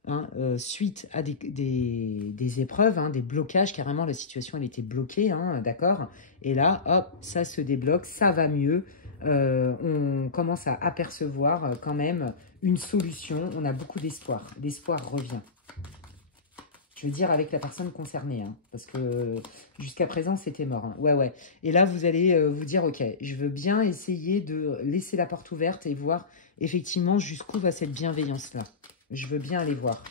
Hein, suite à des épreuves, hein, des blocages, carrément, la situation, elle était bloquée, hein, d'accord? Et là, hop, ça se débloque, ça va mieux. On commence à apercevoir quand même une solution. On a beaucoup d'espoir. L'espoir revient. Je veux dire avec la personne concernée, hein, parce que jusqu'à présent, c'était mort. Hein. Ouais, ouais. Et là, vous allez vous dire, ok, je veux bien essayer de laisser la porte ouverte et voir effectivement jusqu'où va cette bienveillance-là. Je veux bien aller voir.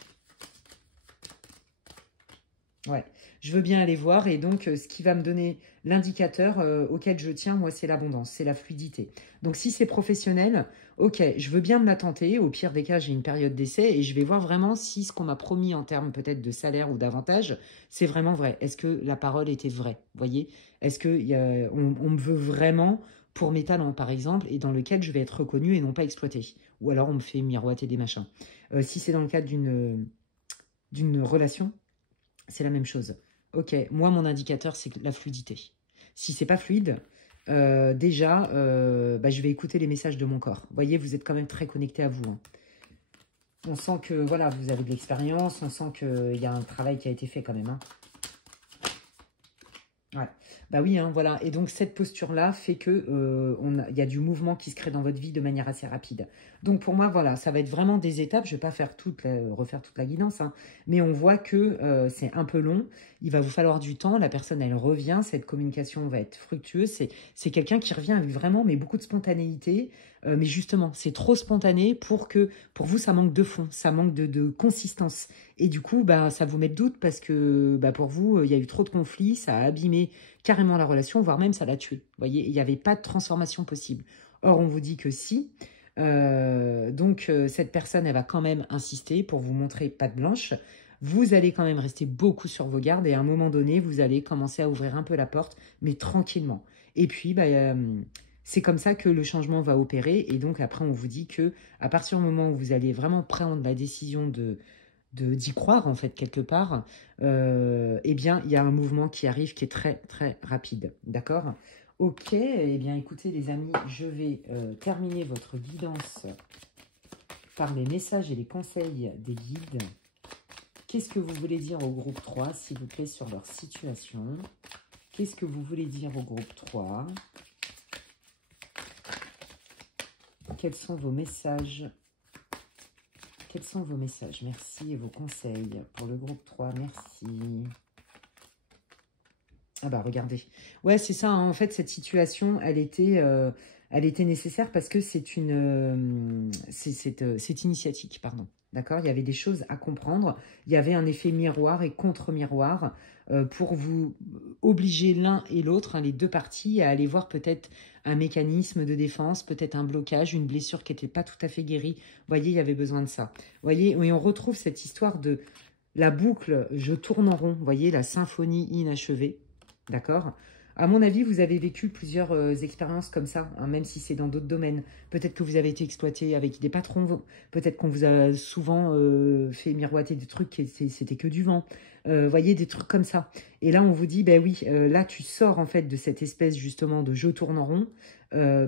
Ouais, je veux bien aller voir et donc ce qui va me donner l'indicateur auquel je tiens, moi, c'est l'abondance, c'est la fluidité. Donc si c'est professionnel, ok, je veux bien me la tenter. Au pire des cas, j'ai une période d'essai et je vais voir vraiment si ce qu'on m'a promis en termes peut-être de salaire ou d'avantage, c'est vraiment vrai. Est-ce que la parole était vraie? Vous voyez? Est-ce qu'on me veut vraiment pour mes talents, par exemple, et dans lequel je vais être reconnu et non pas exploité? Ou alors on me fait miroiter des machins. Si c'est dans le cadre d'une relation, c'est la même chose. Ok, moi, mon indicateur, c'est la fluidité. Si c'est pas fluide, déjà, je vais écouter les messages de mon corps. Vous voyez, vous êtes quand même très connecté à vous. Hein. On sent que, voilà, vous avez de l'expérience, on sent qu'il y a un travail qui a été fait quand même. Hein. Ouais. Bah oui, hein, voilà. Et donc, cette posture-là fait que il y a du mouvement qui se crée dans votre vie de manière assez rapide. Donc, pour moi, voilà, ça va être vraiment des étapes. Je ne vais pas faire refaire toute la guidance, hein, mais on voit que c'est un peu long. Il va vous falloir du temps. La personne, elle revient. Cette communication va être fructueuse. C'est quelqu'un qui revient avec vraiment, mais beaucoup de spontanéité. Mais justement, c'est trop spontané pour vous, ça manque de fond, ça manque de consistance. Et du coup, bah, ça vous met de doute parce que bah, pour vous, il y a eu trop de conflits, ça a abîmé carrément la relation, voire même ça l'a tué. Vous voyez, il n'y avait pas de transformation possible. Or, on vous dit que si. Donc, cette personne, elle va quand même insister pour vous montrer patte blanche. Vous allez quand même rester beaucoup sur vos gardes et à un moment donné, vous allez commencer à ouvrir un peu la porte, mais tranquillement. Et puis, bah, c'est comme ça que le changement va opérer. Et donc, après, on vous dit que à partir du moment où vous allez vraiment prendre la décision d'y croire, en fait, quelque part, eh bien, il y a un mouvement qui arrive qui est très, très rapide. D'accord? Ok, eh bien, écoutez, les amis, je vais terminer votre guidance par les messages et les conseils des guides. Qu'est-ce que vous voulez dire au groupe 3, s'il vous plaît, sur leur situation? Qu'est-ce que vous voulez dire au groupe 3? Quels sont vos messages? Quels sont vos messages? Merci et vos conseils pour le groupe 3. Merci. Ah bah regardez. Ouais, c'est ça. Hein. En fait, cette situation, elle était nécessaire parce que c'est initiatique, pardon. D'accord? Il y avait des choses à comprendre. Il y avait un effet miroir et contre-miroir pour vous obliger l'un et l'autre, hein, les deux parties, à aller voir peut-être un mécanisme de défense, peut-être un blocage, une blessure qui n'était pas tout à fait guérie. Vous voyez, il y avait besoin de ça. Vous voyez, et on retrouve cette histoire de la boucle, je tourne en rond. Vous voyez, la symphonie inachevée. D'accord? À mon avis, vous avez vécu plusieurs expériences comme ça, hein, même si c'est dans d'autres domaines. Peut-être que vous avez été exploité avec des patrons, peut-être qu'on vous a souvent fait miroiter des trucs qui c'était que du vent. Voyez, des trucs comme ça. Et là, on vous dit, ben oui, là, tu sors en fait de cette espèce justement de je tourne en rond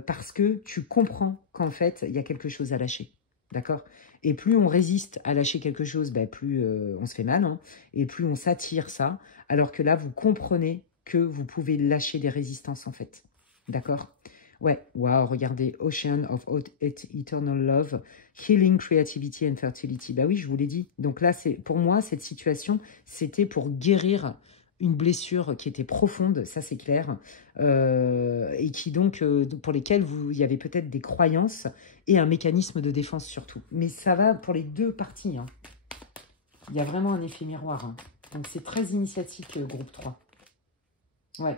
parce que tu comprends qu'en fait, il y a quelque chose à lâcher. D'accord? Et plus on résiste à lâcher quelque chose, ben, plus on se fait mal, hein, et plus on s'attire ça. Alors que là, vous comprenez que vous pouvez lâcher des résistances, en fait. D'accord? Ouais, waouh, regardez, Ocean of Eternal Love, Healing, Creativity and Fertility. Bah oui, je vous l'ai dit. Donc là, pour moi, cette situation, c'était pour guérir une blessure qui était profonde, ça c'est clair, et qui donc, pour lesquelles il y avait peut-être des croyances et un mécanisme de défense surtout. Mais ça va pour les deux parties, hein. Il y a vraiment un effet miroir, hein. Donc c'est très initiatique, groupe 3. Ouais.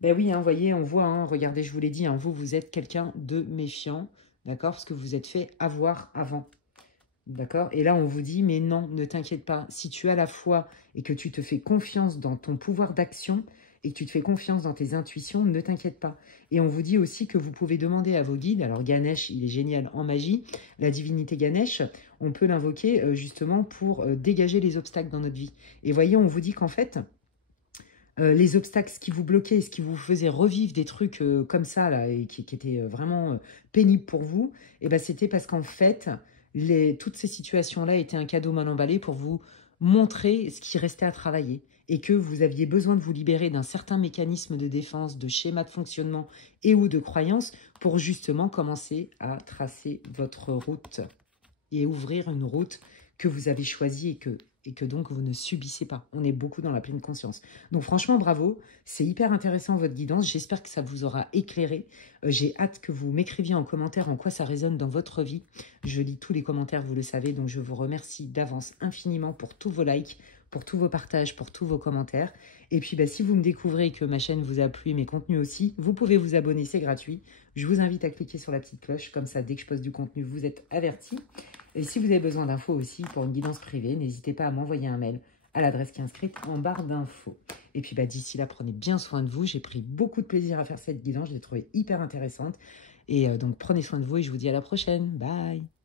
Ben oui, hein, vous voyez, on voit, hein, regardez, je vous l'ai dit, hein, vous êtes quelqu'un de méfiant, d'accord? Parce que vous êtes fait avoir avant. D'accord? Et là, on vous dit, mais non, ne t'inquiète pas. Si tu as la foi et que tu te fais confiance dans ton pouvoir d'action et que tu te fais confiance dans tes intuitions, ne t'inquiète pas. Et on vous dit aussi que vous pouvez demander à vos guides. Alors Ganesh, il est génial en magie. La divinité Ganesh, on peut l'invoquer justement pour dégager les obstacles dans notre vie. Et voyez, on vous dit qu'en fait, les obstacles, ce qui vous bloquait, ce qui vous faisait revivre des trucs comme ça, là, et qui étaient vraiment pénibles pour vous, et ben, c'était parce qu'en fait, toutes ces situations-là étaient un cadeau mal emballé pour vous montrer ce qui restait à travailler et que vous aviez besoin de vous libérer d'un certain mécanisme de défense, de schéma de fonctionnement et ou de croyances pour justement commencer à tracer votre route et ouvrir une route que vous avez choisie et que donc vous ne subissez pas. On est beaucoup dans la pleine conscience. Donc franchement, bravo. C'est hyper intéressant votre guidance. J'espère que ça vous aura éclairé. J'ai hâte que vous m'écriviez en commentaire en quoi ça résonne dans votre vie. Je lis tous les commentaires, vous le savez. Donc je vous remercie d'avance infiniment pour tous vos likes, pour tous vos partages, pour tous vos commentaires. Et puis si vous me découvrez et que ma chaîne vous a plu et mes contenus aussi, vous pouvez vous abonner, c'est gratuit. Je vous invite à cliquer sur la petite cloche. Comme ça, dès que je poste du contenu, vous êtes avertis. Et si vous avez besoin d'infos aussi pour une guidance privée, n'hésitez pas à m'envoyer un mail à l'adresse qui est inscrite en barre d'infos. Et puis d'ici là, prenez bien soin de vous. J'ai pris beaucoup de plaisir à faire cette guidance. Je l'ai trouvée hyper intéressante. Et donc prenez soin de vous et je vous dis à la prochaine. Bye!